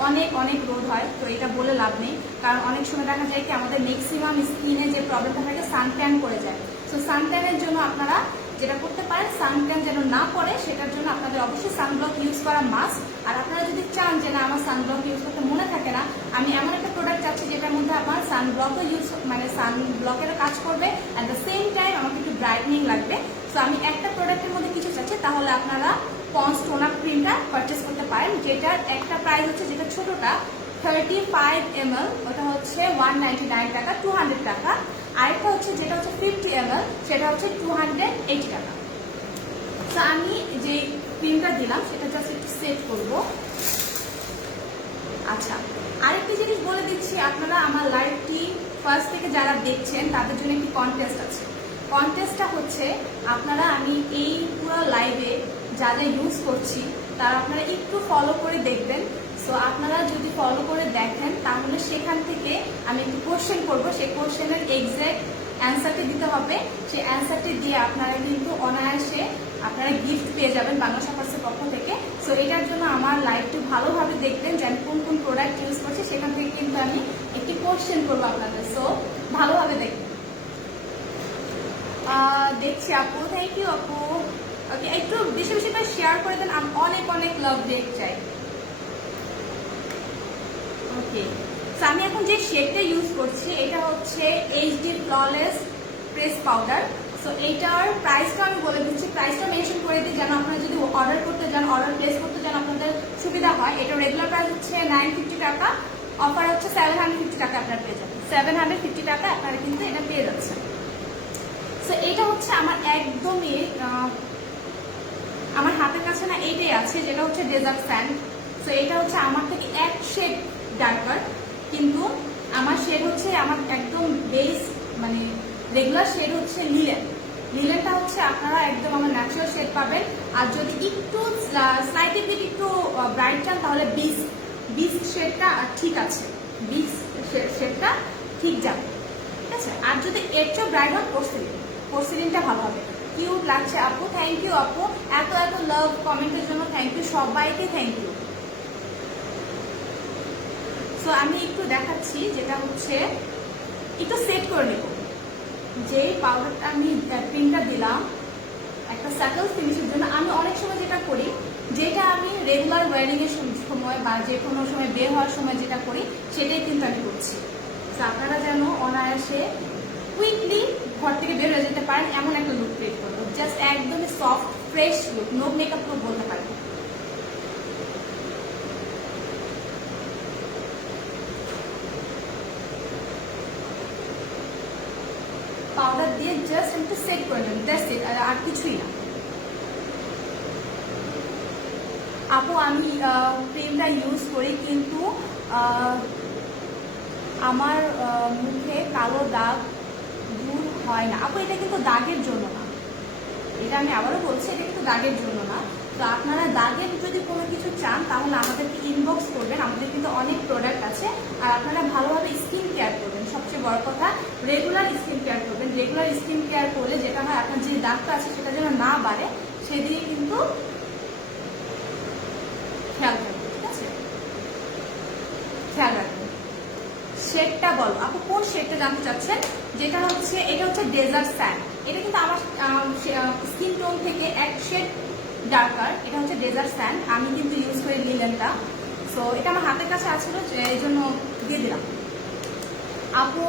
অনেক অনেক রোদ হয়, তো এটা বলে লাভ নেই, কারণ অনেক সময় দেখা যায় কি আমাদের ম্যাক্সিমাম স্কিনে যে প্রবলেমটা থাকে, সানট্যান করে যায়। সো সানট্যানের জন্য আপনারা যেটা করতে পারেন, সানট্যান যেন না পড়ে, সেটার জন্য আপনাদের অবশ্যই সানব্লক ইউজ করা মাস্ট। আর আপনারা যদি চান যে না আমার সানব্লক ইউজ করতে মনে থাকে না, আমি এমন একটা প্রোডাক্ট চাচ্ছি যেটার মধ্যে আমার সানব্লকও সানব্লকের কাজ করবে, অ্যাট দ্য সেম টাইম আমাকে একটু ব্রাইটনিং লাগবে। সো আমি একটা প্রোডাক্টের মধ্যে কিছু চাচ্ছি, তাহলে আপনারা পন্ডস টোন আপ ক্রিমটা পারচেস করতে পারেন, যেটার একটা প্রাইস হচ্ছে, যেটা ছোটটা 35 ml, ওটা হচ্ছে 199 টাকা, 200 টাকা। আরেকটা হচ্ছে যেটা হচ্ছে 50 ml, সেটা হচ্ছে 280 টাকা। তো আমি যে ক্রিমটা দিলাম সেটা জাস্ট একটু সেট করব। আচ্ছা, আরেকটি জিনিস বলে দিচ্ছি, আপনারা আমার লাইভটি ফার্স্ট থেকে যারা দেখছেন তাদের জন্য একটি কন্টেস্ট আছে। কন্টেস্টটা হচ্ছে, আপনারা আমি এই পুরো লাইভে যা যা ইউজ করছি তারা আপনারা একটু ফলো করে দেখবেন। সো আপনারা যদি ফলো করে দেখেন, তাহলে সেখান থেকে আমি একটু কোশ্চেন করবো, সেই কোশ্চেনের এক্সাক্ট অ্যান্সারটি দিতে হবে। সেই অ্যান্সারটি দিয়ে আপনারা কিন্তু অনায়াসে আপনারা গিফট পেয়ে যাবেন বাংলা শপার্সের পক্ষ থেকে। সো এটার জন্য আমার লাইভটি ভালোভাবে দেখবেন যে আমি কোন কোন প্রোডাক্ট ইউজ করছি, সেখান থেকে কিন্তু আমি একটি কোশ্চেন করবো আপনাদের। সো ভালোভাবে দেখবেন। দেখছি আপু, থ্যাংক ইউ আপু। ওকে, একটু বেশি বেশি করে শেয়ার করে দেন, আমি অনেক অনেক লাভ দেখতে চাই। ওকে, সো আমি এখন যে শেডটা ইউজ করছি এটা হচ্ছে HD flawless press powder. So এইটার প্রাইসটা আমি বলে দিচ্ছি, প্রাইসটা মেনশন করে দিই যেন আপনারা যদি অর্ডার করতে যান, অর্ডার প্লেস করতে যান আপনাদের সুবিধা হয়। এটা রেগুলার প্রাইস হচ্ছে 950 টাকা, অফার হচ্ছে 750 টাকা আপনারা পেয়ে যাবেন। 750 টাকা আপনারা কিন্তু এটা পেয়ে যাচ্ছেন। সো এটা হচ্ছে আমার একদমই আমার হাতের কাছে না এইটাই আছে, যেটা হচ্ছে ডেজার্ট স্যান্ড। সো এটা হচ্ছে আমার থেকে এক শেড ডার্কার, কিন্তু আমার শেড হচ্ছে আমার একদম বেস মানে রেগুলার শেড হচ্ছে লিলেন। লিলেনটা হচ্ছে আপনারা একদম আমার ন্যাচারাল শেড পাবেন। আর যদি একটু স্লাইটের দিকে একটু ব্রাইট চান তাহলে বিস শেডটা ঠিক আছে, বিস শেডটা ঠিক যাবে, ঠিক আছে। আর যদি এর চেয়ে ব্রাইট হয় পোর্সিলিনটা ভালো হবে। কিউট লাগছে আপু, থ্যাংক ইউ আপু। এত এত লাভ কমেন্টের জন্য থ্যাংক ইউ, সবাইকে থ্যাংক ইউ। সো আমি একটু দেখাচ্ছি, যেটা হচ্ছে একটু সেট করে নেব। যে পাউডারটা আমি ক্রিমটা দিলাম একটা স্যাটল ফিনিশের জন্য, আমি অনেক সময় যেটা করি, যেটা আমি রেগুলার ওয়ারিং এর সময় বা যে কোনো সময় বের হওয়ার সময় যেটা করি সেটাই কিন্তু আমি করছি। তো আপনারা যেন অনায়াসে কুইকলি ঘর থেকে বের হয়ে যেতে পারেন এমন একটা লুক ক্রিয়েট করবো, জাস্ট একদমই soft fresh look, no makeup look বলতে পারেন। পাউডার দিয়ে জাস্ট একটু সেট করে নেবেন, দ্যাটস ইট, আর কিছুই না। আপু আমি ক্রিমটা ইউজ করি, কিন্তু আমার মুখে কালো দাগ দূর হয় না। আপু এটা কিন্তু দাগের জন্য না, এটা আমি আবারও বলছি, এটা কিন্তু দাগের জন্য না। তো আপনারা দাগের যদি কোনো কিছু চান তাহলে আমাদেরকে ইনবক্স করবেন, আমাদের কিন্তু অনেক প্রোডাক্ট আছে। আর আপনারা ভালোভাবে স্কিন কেয়ার করবেন, সবচেয়ে বড় কথা রেগুলার স্কিন কেয়ার করবেন। রেগুলার স্কিন কেয়ার করলে যেটা হয়, আপনার যে দাগটা আছে সেটা যেন না বাড়ে, সেদিকে কিন্তু খেয়াল রাখবেন, ঠিক আছে, খেয়াল রাখবেন। শেডটা বলো আপু, কোন শেডটা জানতে চাচ্ছেন? যেটা হচ্ছে এটা হচ্ছে ডেজার্ট স্যান্ড। এটা কিন্তু আমার স্কিন টোন থেকে এক শেড ডার্কার। এটা হচ্ছে ডেজার্ট স্যান্ড, আমি কিন্তু ইউজ করি লিলেনটা। সো এটা আমার হাতের কাছে আছিল, এই জন্য দিয়ে দিলাম। আপু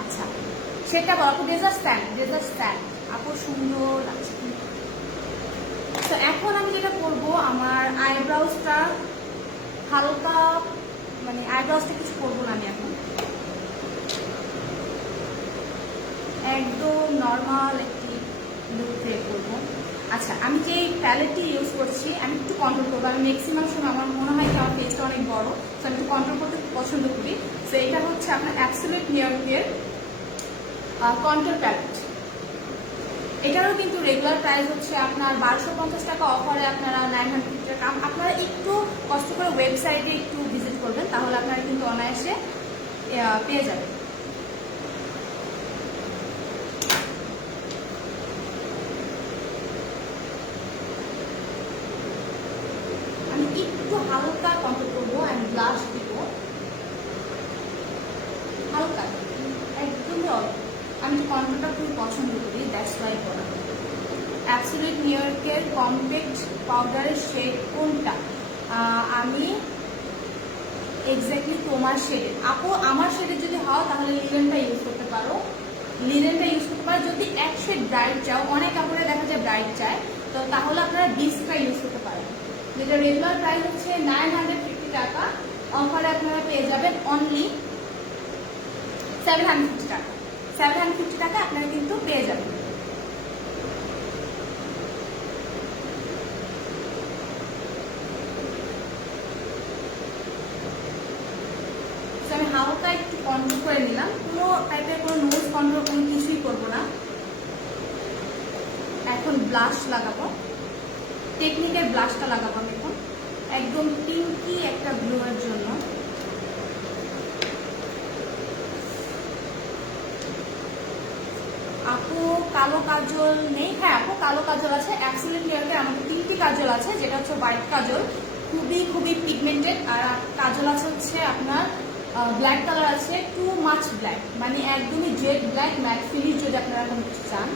আচ্ছা সেটা বলো আপু, ডেজার্ট স্যান্ড, ডেজার্ট স্যান্ড আপু সুন্দর লাগছে। তো এখন আমি যেটা করবো, আমার আইব্রাউজটা হালকা, মানে আইব্রাউজটা কিছু করবো না আমি এখন, একদম নর্মাল একটি লুক ক্রিয়েট করবো। আচ্ছা, আমি যে প্যালেটটি ইউজ করছি আমি একটু কন্ট্রোল করবো। আমি ম্যাক্সিমাম সময় আমার মনে হয় যে আমার ফেসটা অনেক বড়, তো আমি একটু কন্ট্রোল করতে পছন্দ করি। তো এটা হচ্ছে আপনার অ্যাবসলিউট নিউইয়র্কের কন্ট্রোল প্যালেট। এটারও কিন্তু রেগুলার প্রাইস হচ্ছে আপনার 1250 টাকা, অফারে আপনারা 950 টাকা। আপনারা একটু কষ্ট করে ওয়েবসাইটে একটু ভিজিট করবেন, তাহলে আপনারা কিন্তু অনায়াসে পেয়ে যাবেন। আমি একটু হালকা কন্ট্রোল করবো, আমি ব্লাশ দিব হালকা, একদমই অল্প। আমি কন্ট্রোলটা খুব পছন্দ করি, দ্যাটস ওয়াই করা। অ্যাবসলিউট নিউইয়র্কের কম্প্যাক্ট পাউডারের শেড কোনটা? আমি এক্স্যাক্টলি তোমার শেডের। আপু আমার শেডের যদি হয় তাহলে লিলেনটা ইউজ করতে পারো, লিলেনটা ইউজ করতে পারো। যদি এক শেড ব্রাইট চাও, অনেক আপুরে দেখা যায় ব্রাইট চায়, তো তাহলে আপনারা ডিস্কটা ইউজ করতে পারেন, যেটা রেগুলার প্রাইস হচ্ছে 950 টাকা, অফারে আপনারা পেয়ে যাবেন অনলি 750 টাকা। 750 টাকা আপনারা কিন্তু পেয়ে যাবেন। আমি হালকা একটু কন্ট্রোল করে নিলাম, কোনো টাইপের কোনো নোজ কন্ট্রোল কোনো কিছুই করবো না। এখন ব্লাশ লাগাবো, টেকনিকের ব্লাশটা লাগাবো আমি এখন, একদম পিঙ্কি একটা গ্লোয়ের জন্য। আপু কালো কাজল নেই? হ্যাঁ আপু, কালো কাজল আছে। অ্যাবসলিউট নিউইয়র্কের আমাদের 3টি কাজল আছে, যেটা হচ্ছে হোয়াইট কাজল, খুবই খুবই পিগমেন্টেড। আর কাজল আছে হচ্ছে আপনার ব্ল্যাক কালার আছে, টু মাচ ব্ল্যাক, মানে একদমই জেড ব্ল্যাক ম্যাট ফিনিশ যদি আপনারা কোনো কিছু চান।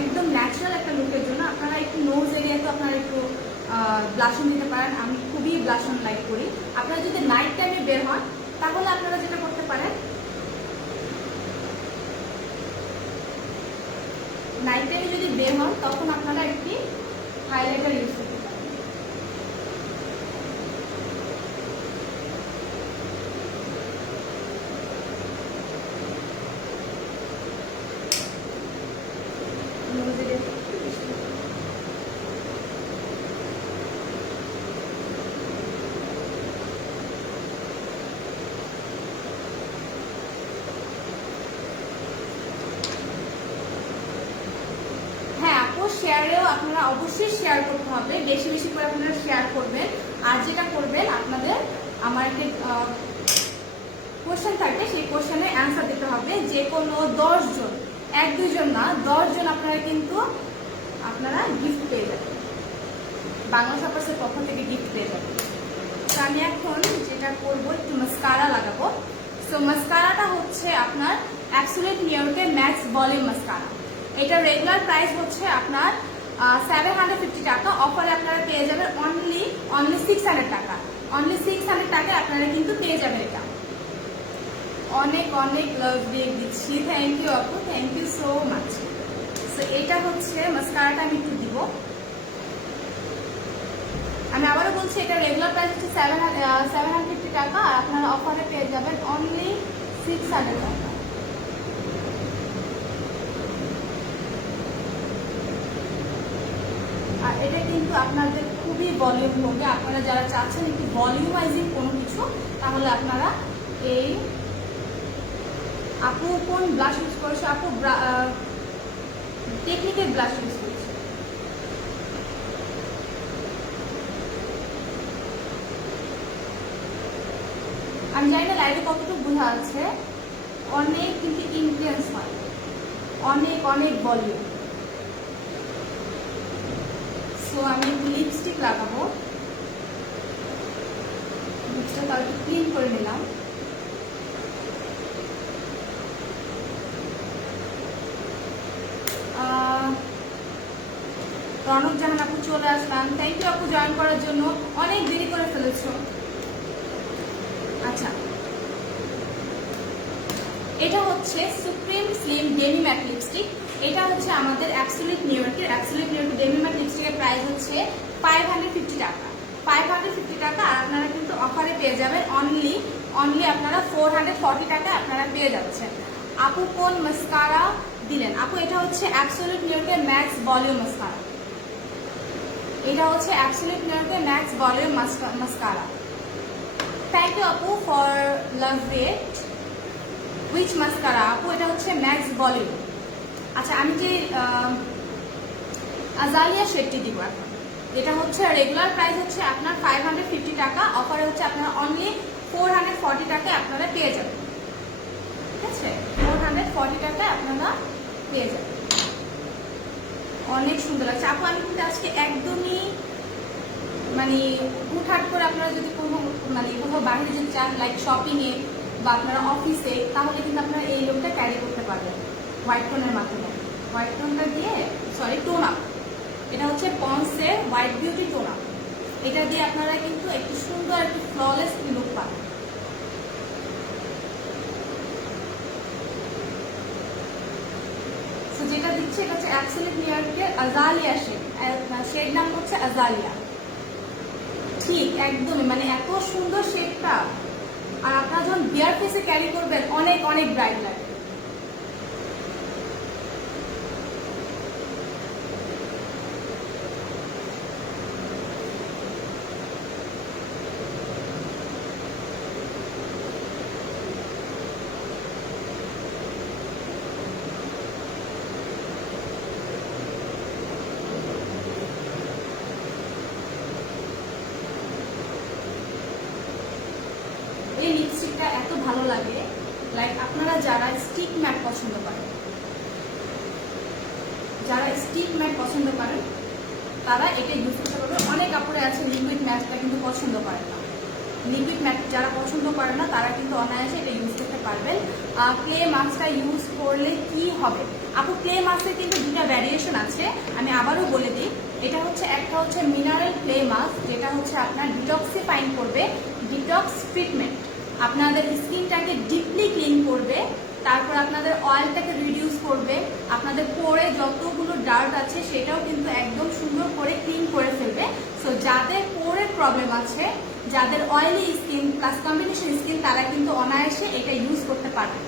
একদম ন্যাচারাল একটা লুকের জন্য আপনারা একটু নোজ এরিয়াতে আপনারা একটু ব্লাশন দিতে পারেন। আমি খুবই ব্লাশন লাইক করি। আপনারা যদি নাইট টাইমে বের হন তাহলে আপনারা যেটা করতে পারেন, নাইট টাইমে যদি বের হন তখন আপনারা একটি হাইলাইটার ইউজ করতে পারেন। শেয়ারেও আপনারা অবশ্যই শেয়ার করতে হবে, বেশি বেশি করে আপনারা শেয়ার করবেন। আর যেটা করবেন, আপনাদের আমার একটা কোশ্চেন থাকবে, সেই কোশ্চেনের অ্যান্সার দিতে হবে। যে কোনো 10 জন, 1-2 জন না, 10 জন আপনারা কিন্তু আপনারা গিফট পেয়ে যাবেন, বাংলা শপার্সের পক্ষ থেকে গিফট পেয়ে যাবেন। তো আমি এখন যেটা করবো, একটু মাস্কারা লাগাবো। সো মাস্কারাটা হচ্ছে আপনার অ্যাবসলিউট নিউইয়র্কের ম্যাক্স ভলিউম মাস্কারা। এটা রেগুলার প্রাইস হচ্ছে আপনার 750 টাকা, অফারে আপনারা পেয়ে যাবেন অনলি 600 টাকা। অনলি 600 টাকায় আপনারা কিন্তু পেয়ে যাবেন এটা। অনেক অনেক লাভ দিয়ে দিচ্ছি, থ্যাংক ইউ আপু, thank you so much. So এটা হচ্ছে মাস্কারাটা আমি একটু দিব। আমি আবারও বলছি, এটা রেগুলার প্রাইস হচ্ছে 750 টাকা, আর আপনারা অফারে পেয়ে যাবেন অনলি 600 টাকা। আর এটা কিন্তু আপনাদের খুবই ভলিউম হবে। আপনারা যারা চাচ্ছেন একটু ভলিউমাইজিং কোনো কিছু, তাহলে আপনারা এই আপু কোন ব্লাশ ইউজ করছে? আপু টেকনিকের ব্লাশ ইউজ করছে। আমি জানি না লাইভে কতটুকু বোঝা আছে, অনেক কিন্তু ইন্টেন্স হয়, অনেক অনেক ভলিউম। সো আমি একটু লিপস্টিক লাগাবো, লিপস্টিকটা তাও একটু ক্লিন করে নিলাম। রনক জাহান আপু চলে আসলাম, থ্যাংক ইউ আপু জয়েন করার জন্য, অনেক দেরি করে ফেলেছো। আচ্ছা, এটা হচ্ছে supreme slim demi mat lipstick. এটা হচ্ছে আমাদের অ্যাবসলিউট নিউইয়র্কের ডেমি ম্যাট লিপস্টিকের প্রাইস হচ্ছে 550 টাকা। 550 টাকা, আর আপনারা কিন্তু অফারে পেয়ে যাবেন অনলি আপনারা 440 টাকা আপনারা পেয়ে যাচ্ছেন। আপু কোন মাস্কারা দিলেন? আপু এটা হচ্ছে অ্যাবসলিউট নিউইয়র্কের ম্যাক্স ভলিউম মাস্কারা। এটা হচ্ছে অ্যাবসলিউট নিউইয়র্কের max volume mascara. Thank you আপু for love it. Which mascara? আপু এটা হচ্ছে ম্যাক্স ভলিউম। আচ্ছা, আমি যে আজালিয়া শেডটি দিব এখন। এটা হচ্ছে রেগুলার প্রাইস হচ্ছে আপনার 550 টাকা, অফারে হচ্ছে আপনারা অনলি 440 টাকায় আপনারা পেয়ে যাবেন। ঠিক আছে, 440 টাকায় আপনারা পেয়ে যাবেন। অনেক সুন্দর লাগছে আপু। আমি কিন্তু আজকে একদমই মানে হুটহাট করে আপনারা যদি কোনো কোথাও বাইরে যদি চান, লাইক শপিংয়ে বা আপনারা অফিসে, তাহলে কিন্তু আপনারা এই লুকটা ক্যারি করতে পারবেন হোয়াইট টোনের মাধ্যমে। হোয়াইট টোনটা দিয়ে টোন আপ, এটা হচ্ছে পন্সের হোয়াইট বিউটি টোন আপ। এটা দিয়ে আপনারা কিন্তু একটু সুন্দর একটু ফ্ললেস লুক পাবেন। যেটা দিচ্ছে এটা হচ্ছে অ্যাবসলিউট নিউইয়র্কের আজালিয়া শেড নাম হচ্ছে আজালিয়া। ঠিক একদমই, মানে এত সুন্দর শেডটা, আর আপনারা যখন বিয়ার ফেসে ক্যারি করবেন অনেক অনেক ব্রাইট লাগে। ভালো লাগে, লাইক আপনারা যারা স্টিক ম্যাট পছন্দ করেন, তারা এটা ইউজ করতে পারবে। অনেক আপুরে আছে লিকুইড ম্যাটটা কিন্তু পছন্দ করে না, লিকুইড ম্যাট যারা পছন্দ করে না তারা কিন্তু অনায়াসে এটা ইউজ করতে পারবেন। ক্লে মাস্কটা ইউজ করলে কি হবে আপু? ক্লে মাস্কের কিন্তু দুটা ভ্যারিয়েশন আছে, আমি আবারও বলে দিই। এটা হচ্ছে একটা হচ্ছে মিনারেল ক্লে মাস্ক, যেটা হচ্ছে আপনার ডিটক্সিফাইং করবে, ডিটক্স ট্রিটমেন্ট, আপনাদের স্কিনটাকে ডিপলি ক্লিন করবে, তারপর আপনাদের অয়েলটাকে রিডিউস করবে, আপনাদের পোরে যতগুলো ডার্ট আছে সেটাও কিন্তু একদম সুন্দর করে ক্লিন করে ফেলবে। সো যাদের পোরের প্রবলেম আছে, যাদের oily skin plus combination skin, তারা কিন্তু অনায়াসে এটা ইউজ করতে পারবে।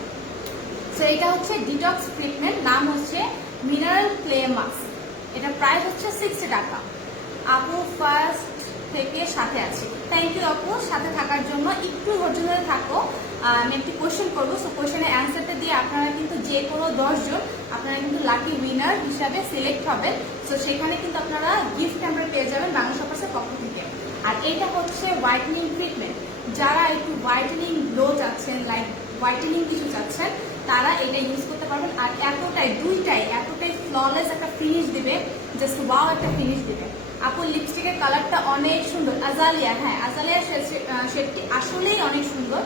সো এটা হচ্ছে ডিটক্স ট্রিটমেন্ট, নাম হচ্ছে মিনারেল ক্লে মাস্ক। এটা প্রাইস হচ্ছে 60 টাকা। আপু ফার্স্ট থেকে সাথে আছি, থ্যাংক ইউ আপু সাথে থাকার জন্য। একটু ধৈর্য ধরে থাকো, আমি একটি কোয়েশ্চেন করবো। সো কোয়েশ্চেনের অ্যান্সারটা দিয়ে আপনারা কিন্তু যে কোনো 10 জন আপনারা কিন্তু লাকি উইনার হিসাবে সিলেক্ট হবেন। সো সেখানে কিন্তু আপনারা গিফট হ্যাম্পার পেয়ে যাবেন বাংলা শপার্সের পক্ষ থেকে। আর এটা হচ্ছে হোয়াইটেনিং ট্রিটমেন্ট, যারা একটু হোয়াইটেনিং গ্লো চাচ্ছেন, লাইক হোয়াইটেনিং কিছু চাচ্ছেন, তারা এটা ইউজ করতে পারবেন। আর এতটাই ফ্ললেস একটা ফিনিশ দিবে, জাস্ট ওয়াও একটা ফিনিশ দিবে। আপু লিপস্টিকের কালারটা অনেক সুন্দর, আজালিয়া, হ্যাঁ আজালিয়ার শেডটি আসলেই অনেক সুন্দর,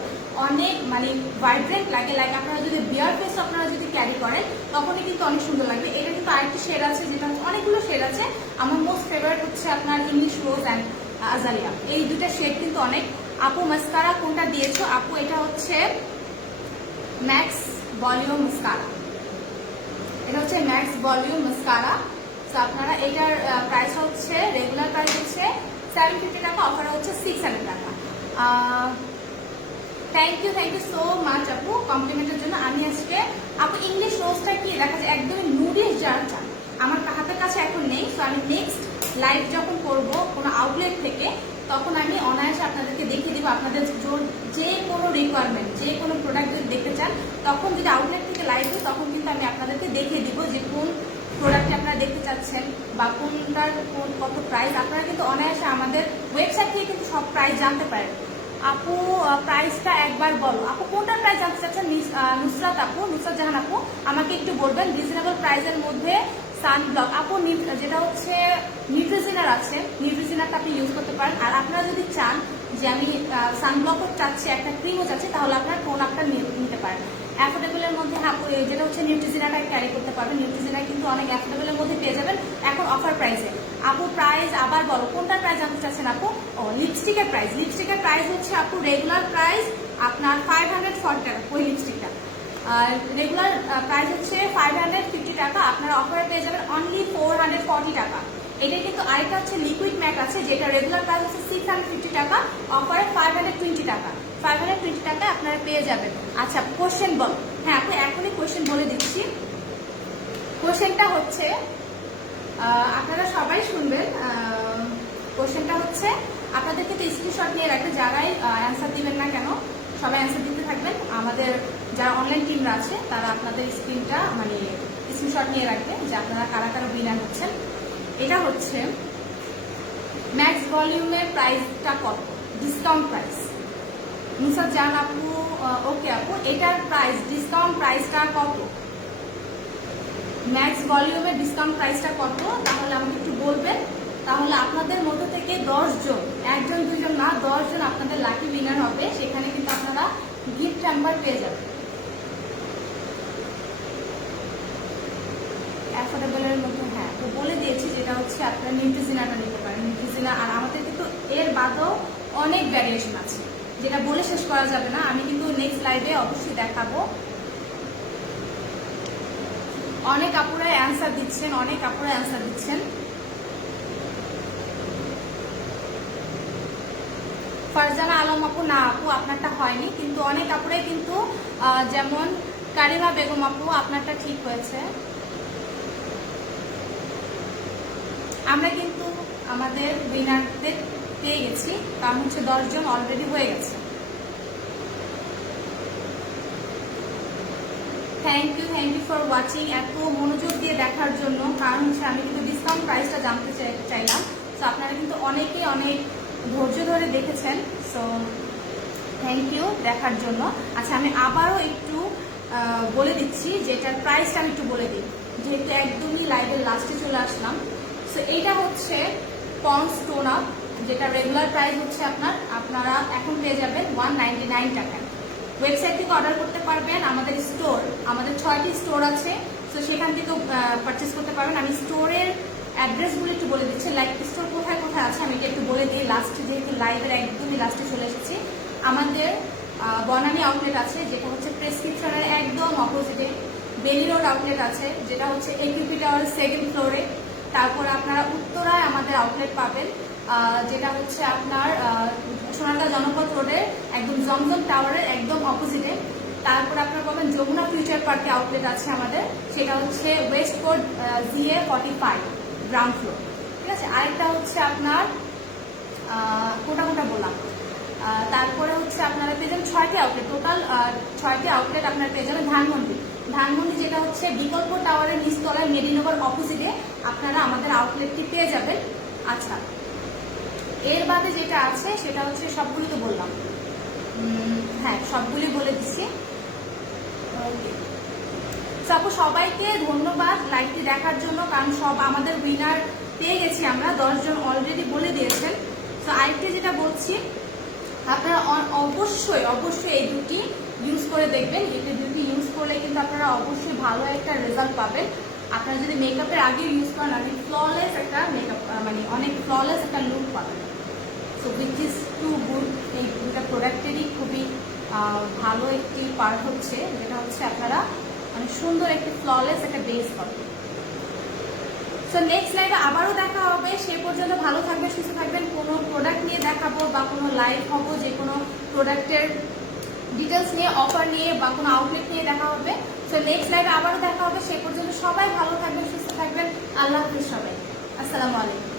অনেক মানে ভাইব্রেন্ট লাগে। লাইক আপনারা যদি বিয়ার ফেস আপনারা যদি ক্যারি করেন তখনই কিন্তু অনেক সুন্দর লাগবে। এটা কিন্তু আরেকটি শেড আছে, যেটা অনেকগুলো শেড আছে, আমার মোস্ট ফেভারিট হচ্ছে আপনার ইংলিশ রোজ অ্যান্ড আজালিয়া, এই দুটা শেড কিন্তু অনেক। আপু মাস্কারা কোনটা দিয়েছো? আপু এটা হচ্ছে ম্যাক্স ভলিউম মাস্কারা, এটা হচ্ছে ম্যাক্স ভলিউম মাস্কারা। তো আপনারা এটার প্রাইস হচ্ছে, রেগুলার প্রাইস হচ্ছে 750 টাকা, অফার হচ্ছে 600 টাকা। থ্যাংক ইউ সো মাচ আপু কমপ্লিমেন্টের জন্য। আমি আজকে আপু ইংলিশ রোজটা কি দেখা যায় একদমই নুডিশ যারা চান, আমার হাতের কাছে এখন নেই। তো আমি নেক্সট লাইভ যখন করবো কোনো আউটলেট থেকে, তখন আমি অনায়াসে আপনাদেরকে দেখিয়ে দিব। আপনাদের যে কোনো রিকোয়ারমেন্ট, যে কোনো প্রোডাক্ট যদি দেখতে চান, তখন যদি আউটলেট থেকে লাইভ হয় তখন কিন্তু আমি আপনাদেরকে দেখিয়ে দিব যে কোন প্রোডাক্টটি আপনারা দেখতে চাচ্ছেন বা কোনটার কত প্রাইস। আপনারা কিন্তু অনায়াসে আমাদের ওয়েবসাইট থেকে কিন্তু সব প্রাইস জানতে পারেন। আপু প্রাইসটা একবার বলো। আপু কোনটার প্রাইস জানতে চাচ্ছেন? নুসরাত জাহান আপু আমাকে একটু বলবেন। রিজনেবল প্রাইসের মধ্যে সানব্লক আপু, যেটা হচ্ছে নিউট্রিজিনার আছে, নিউট্রিজিনারটা আপনি ইউজ করতে পারেন। আর আপনারা যদি চান যে আমি সানব্লকও চাচ্ছি, একটা ক্রিমও চাচ্ছি, তাহলে আপনার কোন একটা নিতে পারেন। অ্যাফোর্ডেবলের মধ্যে আপু যেটা হচ্ছে নিউট্রিজিনারটা ক্যারি করতে পারবেন। নিউট্রিজিনার কিন্তু অনেক অ্যাফোর্ডেবলের মধ্যে পেয়ে যাবেন এখন অফার প্রাইসে। আপু প্রাইস আবার বলো, কোনটার প্রাইস জানতে চাচ্ছেন আপু? ও লিপস্টিকের প্রাইস হচ্ছে আপু রেগুলার প্রাইস আপনার 540 টাকা ওই লিপস্টিকটা, আর রেগুলার প্রাইস হচ্ছে 550 টাকা, আপনারা অফারে পেয়ে যাবেন অনলি 440 টাকা। এটা কিন্তু আরেকটা হচ্ছে লিকুইড ম্যাট আছে, যেটা রেগুলার প্রাইস হচ্ছে 650 টাকা, অফারে 520 টাকা, 520 টাকা আপনারা পেয়ে যাবেন। আচ্ছা কোশ্চেন বলো। হ্যাঁ আপু এখনই কোশ্চেন বলে দিচ্ছি। কোশ্চেনটা হচ্ছে আপনারা সবাই শুনবেন। কোশ্চেনটা হচ্ছে আপনাদের কিন্তু স্ক্রিনশট নিয়ে রাখবেন, যারাই অ্যান্সার দিবেন না কেন সবাই অ্যান্সার দিতে থাকবেন। আমাদের যারা অনলাইন টিমরা আছে তারা আপনাদের স্ক্রিনশট নিয়ে রাখবেন যে আপনারা কারা কারা উইনার হচ্ছেন। এটা হচ্ছে ম্যাক্স ভলিউমের প্রাইসটা কত? Discount price. নুসরাত জাহান আপু ওকে আপু, এটার প্রাইস ডিসকাউন্ট প্রাইসটা কত? ম্যাক্স ভলিউমের ডিসকাউন্ট প্রাইসটা কত তাহলে আমাকে একটু বলবেন। তাহলে আপনাদের মধ্যে থেকে 10 জন, 1 জন 2 জন না 10 জন আপনাদের লাকি উইনার হবে। সেখানে কিন্তু আপনারা গিফট হ্যাম্পার পেয়ে যাবেন অ্যাফোর্ডেবলের মধ্যে। হ্যাঁ তো বলে দিয়েছি, যেটা হচ্ছে আপনারা নিউট্রিজিনাটা নিতে পারেন। নিউট্রিজিনা, আর আমাদের কিন্তু এর বাদেও অনেক ভ্যারিয়েশন আছে, যেটা বলে শেষ করা যাবে না। আমি কিন্তু নেক্সট লাইভে অবশ্যই দেখাবো। অনেক আপুরা অ্যান্সার দিচ্ছেন। ফারজানা আলম আপু, না আপু আপনারটা হয়নি, কিন্তু অনেক আপুরাই কিন্তু যেমন কারিমা বেগম আপু আপনারটা ঠিক হয়েছে। আমরা কিন্তু আমাদের উইনারদের পেয়ে গেছি, কারণ হচ্ছে 10 জন অলরেডি হয়ে গেছে। থ্যাংক ইউ ফর ওয়াচিং, এত মনোযোগ দিয়ে দেখার জন্য। কারণ হচ্ছে আমি কিন্তু ডিসকাউন্ট প্রাইসটা জানতে চাইলাম। সো আপনারা কিন্তু অনেকেই অনেক ধৈর্য ধরে দেখেছেন। সো থ্যাংক ইউ দেখার জন্য। আচ্ছা, আমি আবারও একটু বলে দিচ্ছি, যেটার প্রাইসটা আমি একটু বলে দিই, যেহেতু একদমই লাইভের লাস্টে চলে আসলাম। সো এইটা হচ্ছে পন্ডস টোন আপ, যেটা রেগুলার প্রাইস হচ্ছে আপনারা এখন পেয়ে যাবেন 199 টাকায়। ওয়েবসাইট থেকে অর্ডার করতে পারবেন, আমাদের 6টি স্টোর আছে, তো সেখান থেকেও পারচেস করতে পারবেন। আমি স্টোরের অ্যাড্রেসগুলো একটু বলে দিচ্ছি, লাইক স্টোর কোথায় কোথায় আছে আমি এটা একটু বলে দিই। লাস্টে যেহেতু লাইভের একদমই লাস্টে চলে এসেছি, আমাদের বনানী আউটলেট আছে, যেটা হচ্ছে প্রেসক্রিপশনের একদম অপোজিটে। বেলি রোড আউটলেট আছে, যেটা হচ্ছে একিউপি টাওয়ার 2nd ফ্লোরে। তারপর আপনারা উত্তরায় আমাদের আউটলেট পাবেন, যেটা হচ্ছে আপনার সোনারগাঁ জনপথ রোডের একদম জমজম টাওয়ারের একদম অপোজিটে। তারপর আপনারা পাবেন যমুনা ফিউচার পার্কে আউটলেট আছে আমাদের, সেটা হচ্ছে West court GA 45 ground floor. ঠিক আছে, আরেকটা হচ্ছে আপনার কোটা বললাম। তারপরে হচ্ছে আপনারা পেয়ে যাবেন 6টি আউটলেট, টোটাল 6টি আউটলেট আপনারা পেয়ে যাবেন ধানমন্ডি, যেটা হচ্ছে বিকল্প টাওয়ারের নিচতলায় মেডিনোভার অপোজিটে আপনারা আমাদের আউটলেটটি পেয়ে যাবেন। আচ্ছা, এর বাদে যেটা আছে সেটা হচ্ছে সবগুলি তো বললাম, হ্যাঁ সবগুলি বলে দিচ্ছি। আপু সবাইকে ধন্যবাদ লাইভটি দেখার জন্য, কারণ সব আমাদের উইনার পেয়ে গেছি আমরা, 10 জন অলরেডি বলে দিয়েছেন। তো আরেকটি যেটা বলছি, আপনারা অবশ্যই এই দুটি ইউজ করে দেখবেন। এই দুটি ইউজ করলে কিন্তু আপনারা অবশ্যই ভালো একটা রেজাল্ট পাবেন। আপনারা যদি মেকআপের আগে ইউজ করেন, আপনি ফ্ললেস একটা মেকআপ, মানে অনেক ফ্ললেস একটা লুক পাবেন। So which is too good. এই দুটা প্রোডাক্টেরই খুবই ভালো একটি পার্ট হচ্ছে, যেটা হচ্ছে আপনারা মানে সুন্দর একটি ফ্ললেস একটা বেস পাবেন। সো নেক্সট লাইভে আবারও দেখা হবে, সে পর্যন্ত ভালো থাকবেন, সুস্থ থাকবেন। কোনো প্রোডাক্ট নিয়ে দেখাবো বা কোনো লাইভ হবো, যে কোনো প্রোডাক্টের ডিটেলস নিয়ে, অফার নিয়ে বা কোনো আউটলেট নিয়ে দেখা হবে। সো নেক্সট লাইভে আবারও দেখা হবে, সে পর্যন্ত সবাই ভালো থাকবেন, সুস্থ থাকবেন। আল্লাহ হাফিজ সবাই, আসসালামু আলাইকুম।